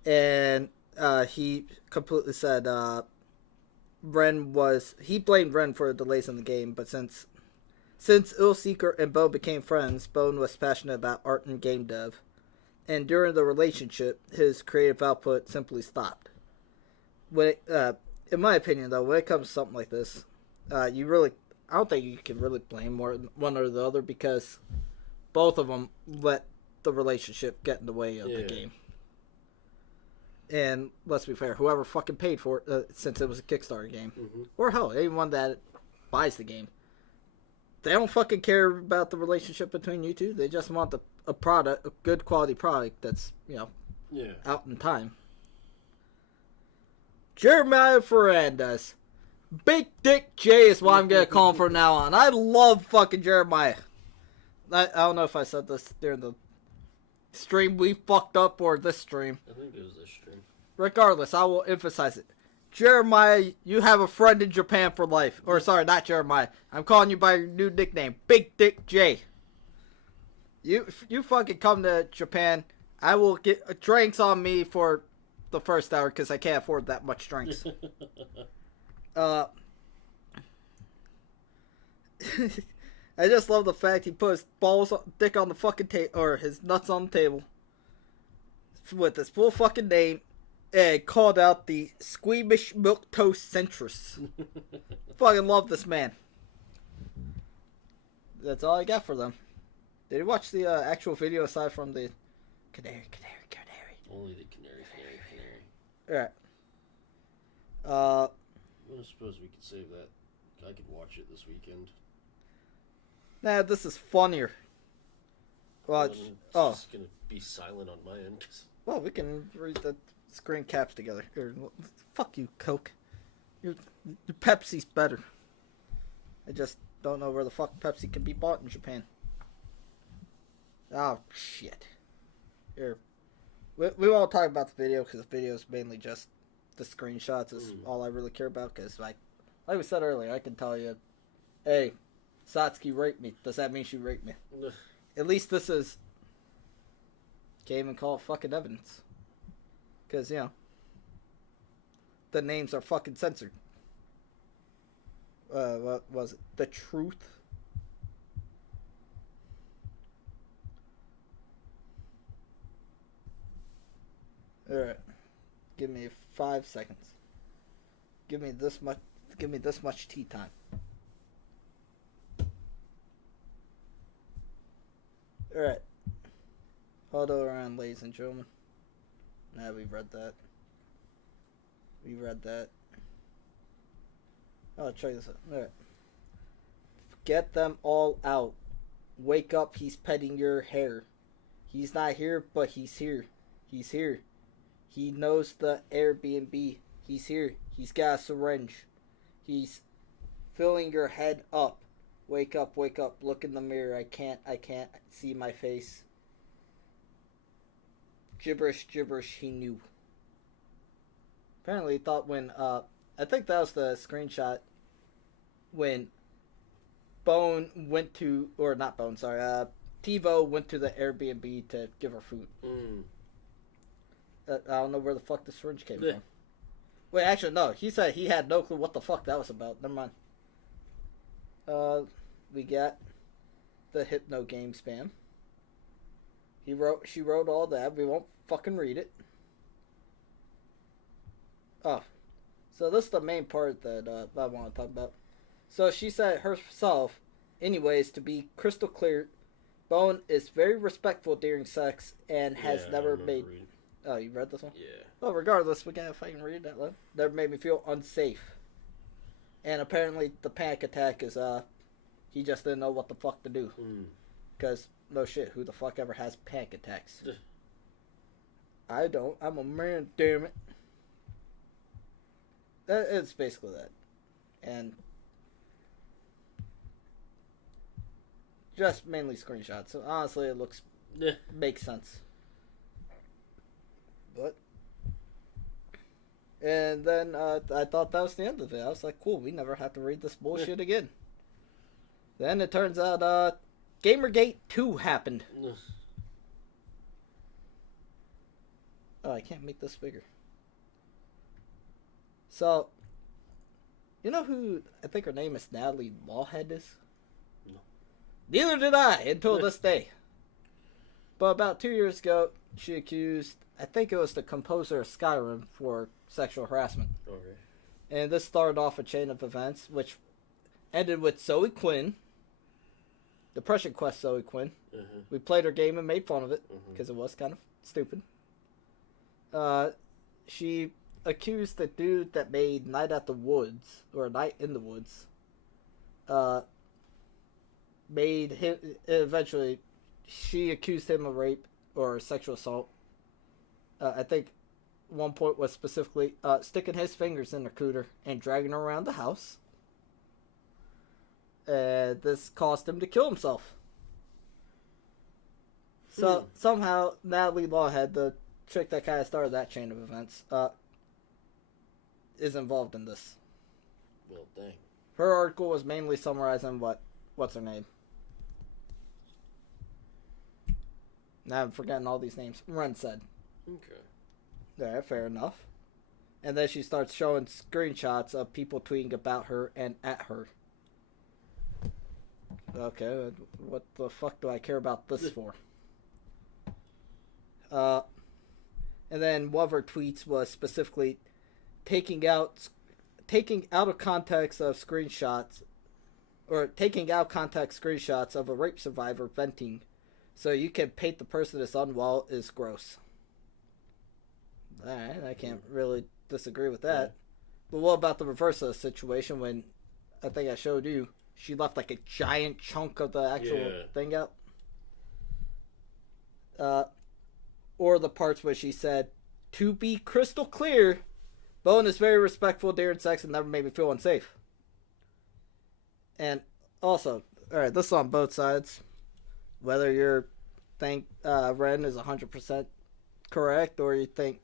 And he completely said he blamed Ren for the delays in the game, but since Illseeker and Boen became friends, Boen was passionate about art and game dev. And during the relationship, his creative output simply stopped. In my opinion, though, when it comes to something like this, I don't think you can really blame one or the other because both of them let the relationship get in the way of the game. And let's be fair, whoever fucking paid for it, since it was a Kickstarter game, or hell, anyone that buys the game, they don't fucking care about the relationship between you two. They just want a product, a good quality product that's out in time. Jeremiah Fernandez. Big Dick J is what I'm going to call him from now on. I love fucking Jeremiah. I don't know if I said this during the stream we fucked up or this stream. I think it was this stream. Regardless, I will emphasize it. Jeremiah, you have a friend in Japan for life. Or sorry, not Jeremiah. I'm calling you by your new nickname, Big Dick J. If you fucking come to Japan, I will get drinks on me for the first hour because I can't afford that much drinks. I just love the fact he put his dick on the fucking table, or his nuts on the table, with his full fucking name, and called out the squeamish milquetoast centrist. Fucking love this man. That's all I got for them. Did you watch the actual video aside from the canary? Only the canary. Alright. I suppose we could save that. I could watch it this weekend. Nah, this is funnier. Well, it's just gonna be silent on my end. Well, we can read the screen caps together. Here, fuck you, Coke. Your Pepsi's better. I just don't know where the fuck Pepsi can be bought in Japan. Oh, shit. Here. We won't talk about the video because the video is mainly just the screenshots is all I really care about because, like we said earlier, I can tell you, hey, Satsuki raped me. Does that mean she raped me? At least this is, can't even call it fucking evidence. Because, the names are fucking censored. What was it? The Truth? Alright. Give me 5 seconds. Give me this much tea time. Alright. Hold on, ladies and gentlemen. Nah, we've read that. Oh, check this out. Alright. Get them all out. Wake up, he's petting your hair. He's not here, but he's here. He's here. He knows the Airbnb. He's here. He's got a syringe. He's filling your head up. Wake up, wake up. Look in the mirror. I can't see my face. Gibberish, he knew. Apparently he thought when, I think that was the screenshot when Boen went to, or not Boen, sorry, TiVo went to the Airbnb to give her food. I don't know where the fuck the syringe came from. Wait, actually, no. He said he had no clue what the fuck that was about. Never mind. We got the Hypno game spam. She wrote all that. We won't fucking read it. Oh, so this is the main part that I want to talk about. So she said herself, anyways, to be crystal clear, Boen is very respectful during sex and has never made... Reading. Oh, you read this one? Yeah. Well, regardless, we gotta fucking read that one. Never made me feel unsafe. And apparently the panic attack is, he just didn't know what the fuck to do. Because, no shit, who the fuck ever has panic attacks? I don't. I'm a man, damn it. It's basically that. And just mainly screenshots. So honestly, it looks... makes sense. But... And then I thought that was the end of it. I was like, cool, we never have to read this bullshit again. Then it turns out Gamergate 2 happened. Oh, I can't make this bigger. So, you know who I think her name is Natalie Lawhead is? No. Neither did I until this day. But about 2 years ago, she accused, I think it was the composer of Skyrim, for sexual harassment. Okay. And this started off a chain of events, which ended with Zoe Quinn, Depression Quest Zoe Quinn. We played her game and made fun of it, because it was kind of stupid. She accused the dude that made Night at the Woods, or Night in the Woods, made him, eventually, she accused him of rape or sexual assault. I think one point was specifically sticking his fingers in her cooter and dragging her around the house. This caused him to kill himself. So somehow Natalie Lawhead, the chick that kind of started that chain of events, is involved in this. Well, dang. Her article was mainly summarizing what's her name. Now I'm forgetting all these names. Ren said. Okay. Yeah, fair enough. And then she starts showing screenshots of people tweeting about her and at her. Okay, what the fuck do I care about this for? And then one of her tweets was specifically taking out of context of screenshots, or taking out context screenshots of a rape survivor venting, so you can paint the person as unwell is gross. Alright, I can't really disagree with that. But what about the reverse of the situation when, I think I showed you, she left like a giant chunk of the actual thing out? Or the parts where she said, to be crystal clear, Boen is very respectful during sex and never made me feel unsafe. And also, alright, this is on both sides. Whether you think Ren is 100% correct or you think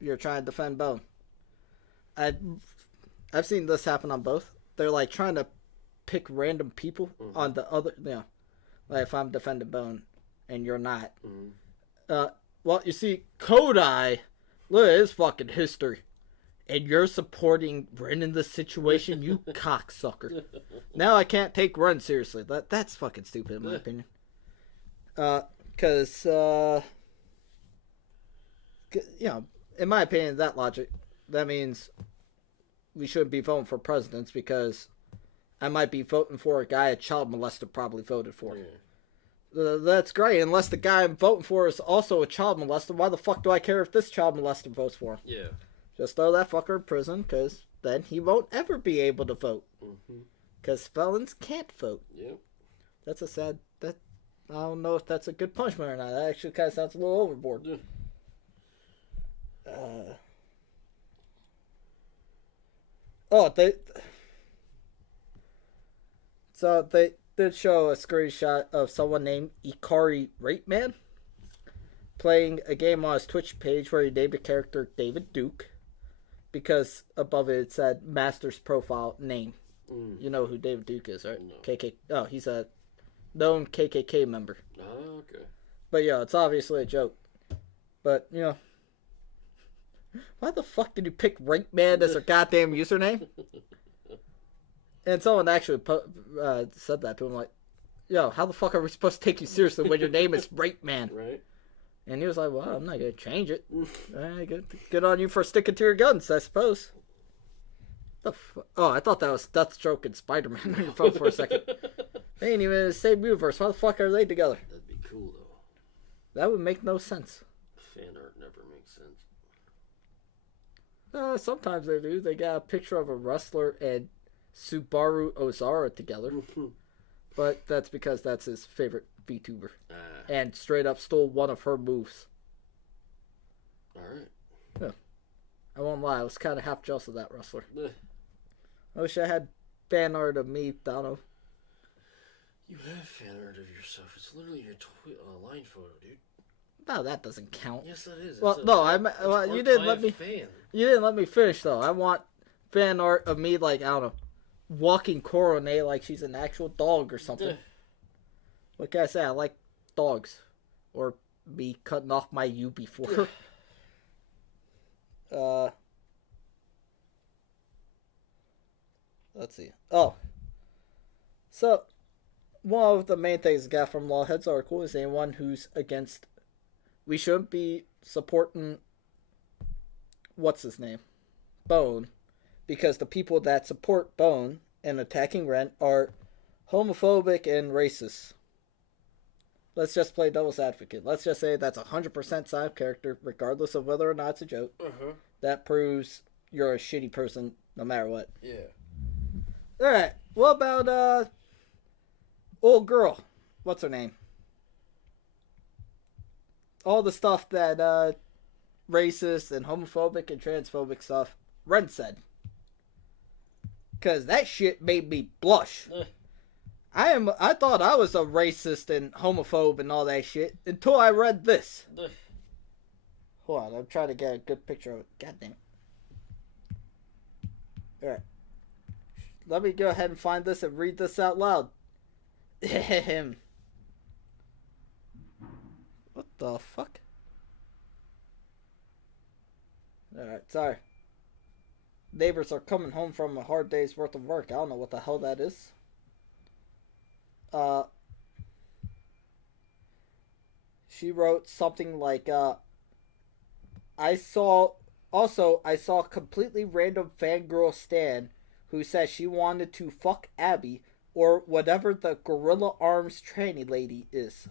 you're trying to defend Boen. I've seen this happen on both. They're like trying to pick random people on the other, you know, like if I'm defending Boen and you're not. Well, you see, Kodai, look at his fucking history. And you're supporting Ren in this situation, you cocksucker. Now I can't take Ren seriously. That's fucking stupid in my opinion. Because, you know, in my opinion, that logic, that means we shouldn't be voting for presidents because I might be voting for a guy a child molester probably voted for. That's great. Unless the guy I'm voting for is also a child molester, why the fuck do I care if this child molester votes for him? Yeah. Just throw that fucker in prison, because then he won't ever be able to vote. Because felons can't vote. Yep. That's a sad... I don't know if that's a good punishment or not. That actually kind of sounds a little overboard. So they did show a screenshot of someone named Ikari Rape Man playing a game on his Twitch page where he named a character David Duke, because above it said Master's profile name. You know who David Duke is, right? No. Oh, he's a known KKK member. Oh, okay. But yeah, it's obviously a joke. But, you know, why the fuck did you pick Rape Man as a goddamn username? And someone actually said that to him, like, yo, how the fuck are we supposed to take you seriously when your name is Rape Man? Right. And he was like, well, I'm not going to change it. Good on you for sticking to your guns, I suppose. Oh, I thought that was Deathstroke and Spider-Man on your phone for a second. They ain't even in the same universe. Why the fuck are they together? That'd be cool, though. That would make no sense. Fan art never makes sense. Sometimes they do. They got a picture of a wrestler and Subaru Ozara together. But that's because that's his favorite VTuber. And straight up stole one of her moves. Alright. Yeah. I won't lie, I was kind of half jealous of that wrestler. I wish I had fan art of me, Dono. You have fan art of yourself. It's literally your line photo, dude. No, that doesn't count. Yes, that is. Well, no, you didn't let me. You didn't let me finish though. I want fan art of me, like, I don't know, walking Korone like she's an actual dog or something. What can I say? I like dogs, or me cutting off my U before. Let's see. Oh, so one of the main things I got from Lawhead's article is anyone who's against. We shouldn't be supporting. What's his name? Boen, because the people that support Boen and attacking Ren are homophobic and racist. Let's just play devil's advocate. Let's just say that's 100% side character, regardless of whether or not it's a joke. That proves you're a shitty person, no matter what. Yeah. Alright, what about, old girl? What's her name? All the stuff that, racist and homophobic and transphobic stuff Ren said. Because that shit made me blush. I thought I was a racist and homophobe and all that shit until I read this. Hold on, I'm trying to get a good picture of it. God damn it. Alright. Let me go ahead and find this and read this out loud. What the fuck? Alright, sorry. Neighbors are coming home from a hard day's worth of work. I don't know what the hell that is. She wrote something like, I saw a completely random fangirl stan who said she wanted to fuck Abby or whatever the Gorilla Arms tranny lady is.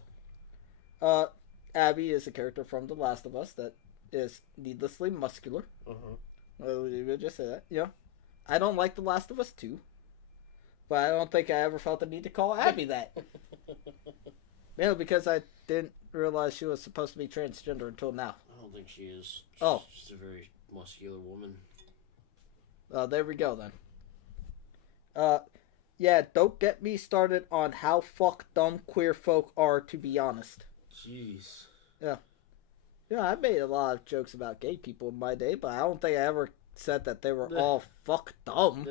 Abby is a character from The Last of Us that is needlessly muscular. We'll just say that, yeah. I don't like The Last of Us 2. But I don't think I ever felt the need to call Abby that. Mainly because I didn't realize she was supposed to be transgender until now. I don't think she is. She's a very muscular woman. There we go then. Yeah, don't get me started on how fucked dumb queer folk are, to be honest. Jeez. Yeah. Yeah, I made a lot of jokes about gay people in my day, but I don't think I ever said that they were all fuck dumb.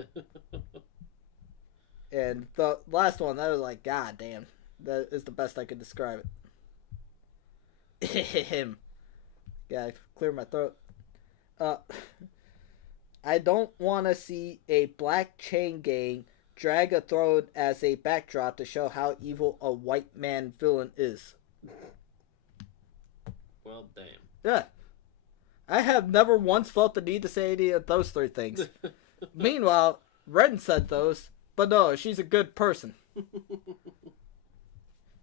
And the last one, that was like, god damn. That is the best I could describe it. Yeah, clear my throat. I don't want to see a black chain gang drag a throne as a backdrop to show how evil a white man villain is. Well, damn. Yeah. I have never once felt the need to say any of those three things. Meanwhile, Ren said those. But no, she's a good person.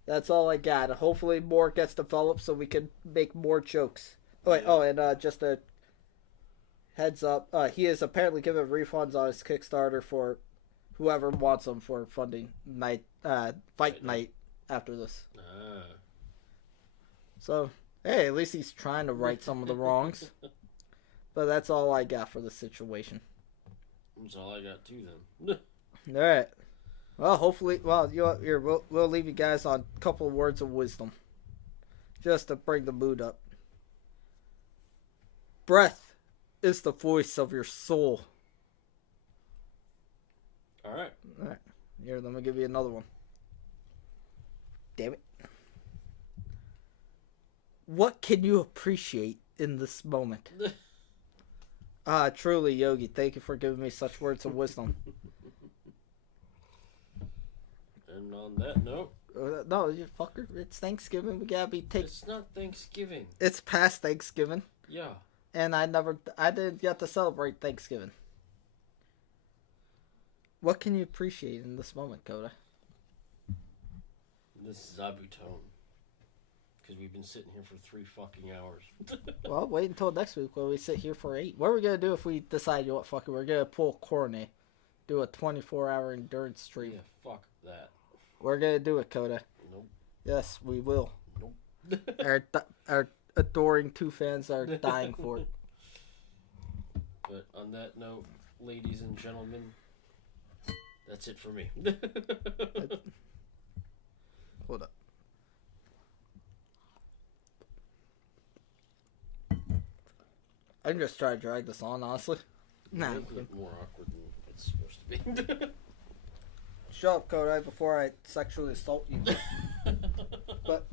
That's all I got. Hopefully more gets developed so we can make more jokes. Oh, wait, and just a heads up. He is apparently giving refunds on his Kickstarter for whoever wants them for funding fight night after this. So, hey, at least he's trying to right some of the wrongs. But that's all I got for the situation. That's all I got too then. All right. Well, hopefully, we'll leave you guys on a couple of words of wisdom, just to bring the mood up. Breath is the voice of your soul. All right. Here, let me give you another one. Damn it. What can you appreciate in this moment? Truly, Yogi, thank you for giving me such words of wisdom. And on that note, No, you fucker. It's Thanksgiving. We gotta be It's not Thanksgiving. It's past Thanksgiving, Yeah. and I didn't get to celebrate Thanksgiving. What can you appreciate in this moment, Coda? This Zabutone. Because we've been sitting here for 3 fucking hours. Well, wait until next week when we sit here for 8. What are we gonna do if we decide, you know what, fuck it, we're gonna pull Cornet, do a 24-hour endurance stream? Yeah, fuck that. We're gonna do it, Coda. Nope. Yes, we will. Nope. Our adoring 2 fans are dying for it. But on that note, ladies and gentlemen, that's it for me. Hold up. I can just try to drag this on, honestly. Nah. Making it more awkward than it's supposed to be. Shut up, Kodak, before I sexually assault you. But,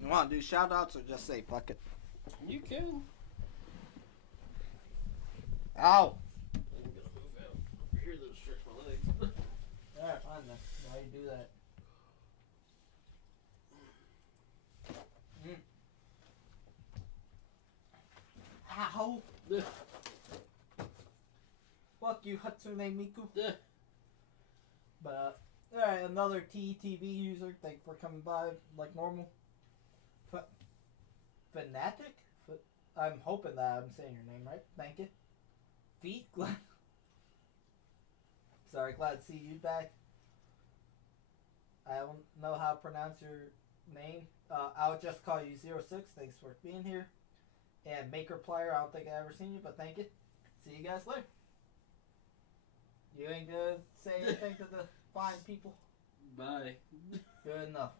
you want to do shout-outs or just say fuck it? You can. Ow! I'm gonna move out over here to stretch my legs. Alright, fine then. Why you do that? Ow! Fuck you, Hatsune Miku. But, alright, another TTV user. Thank you for coming by like normal. Fanatic? I'm hoping that I'm saying your name right. Thank you. Feet? Sorry, glad to see you back. I don't know how to pronounce your name. I'll just call you 06. Thanks for being here. And Maker Player, I don't think I've ever seen you, but thank you. See you guys later. You ain't gonna say anything to the fine people? Bye. Good enough.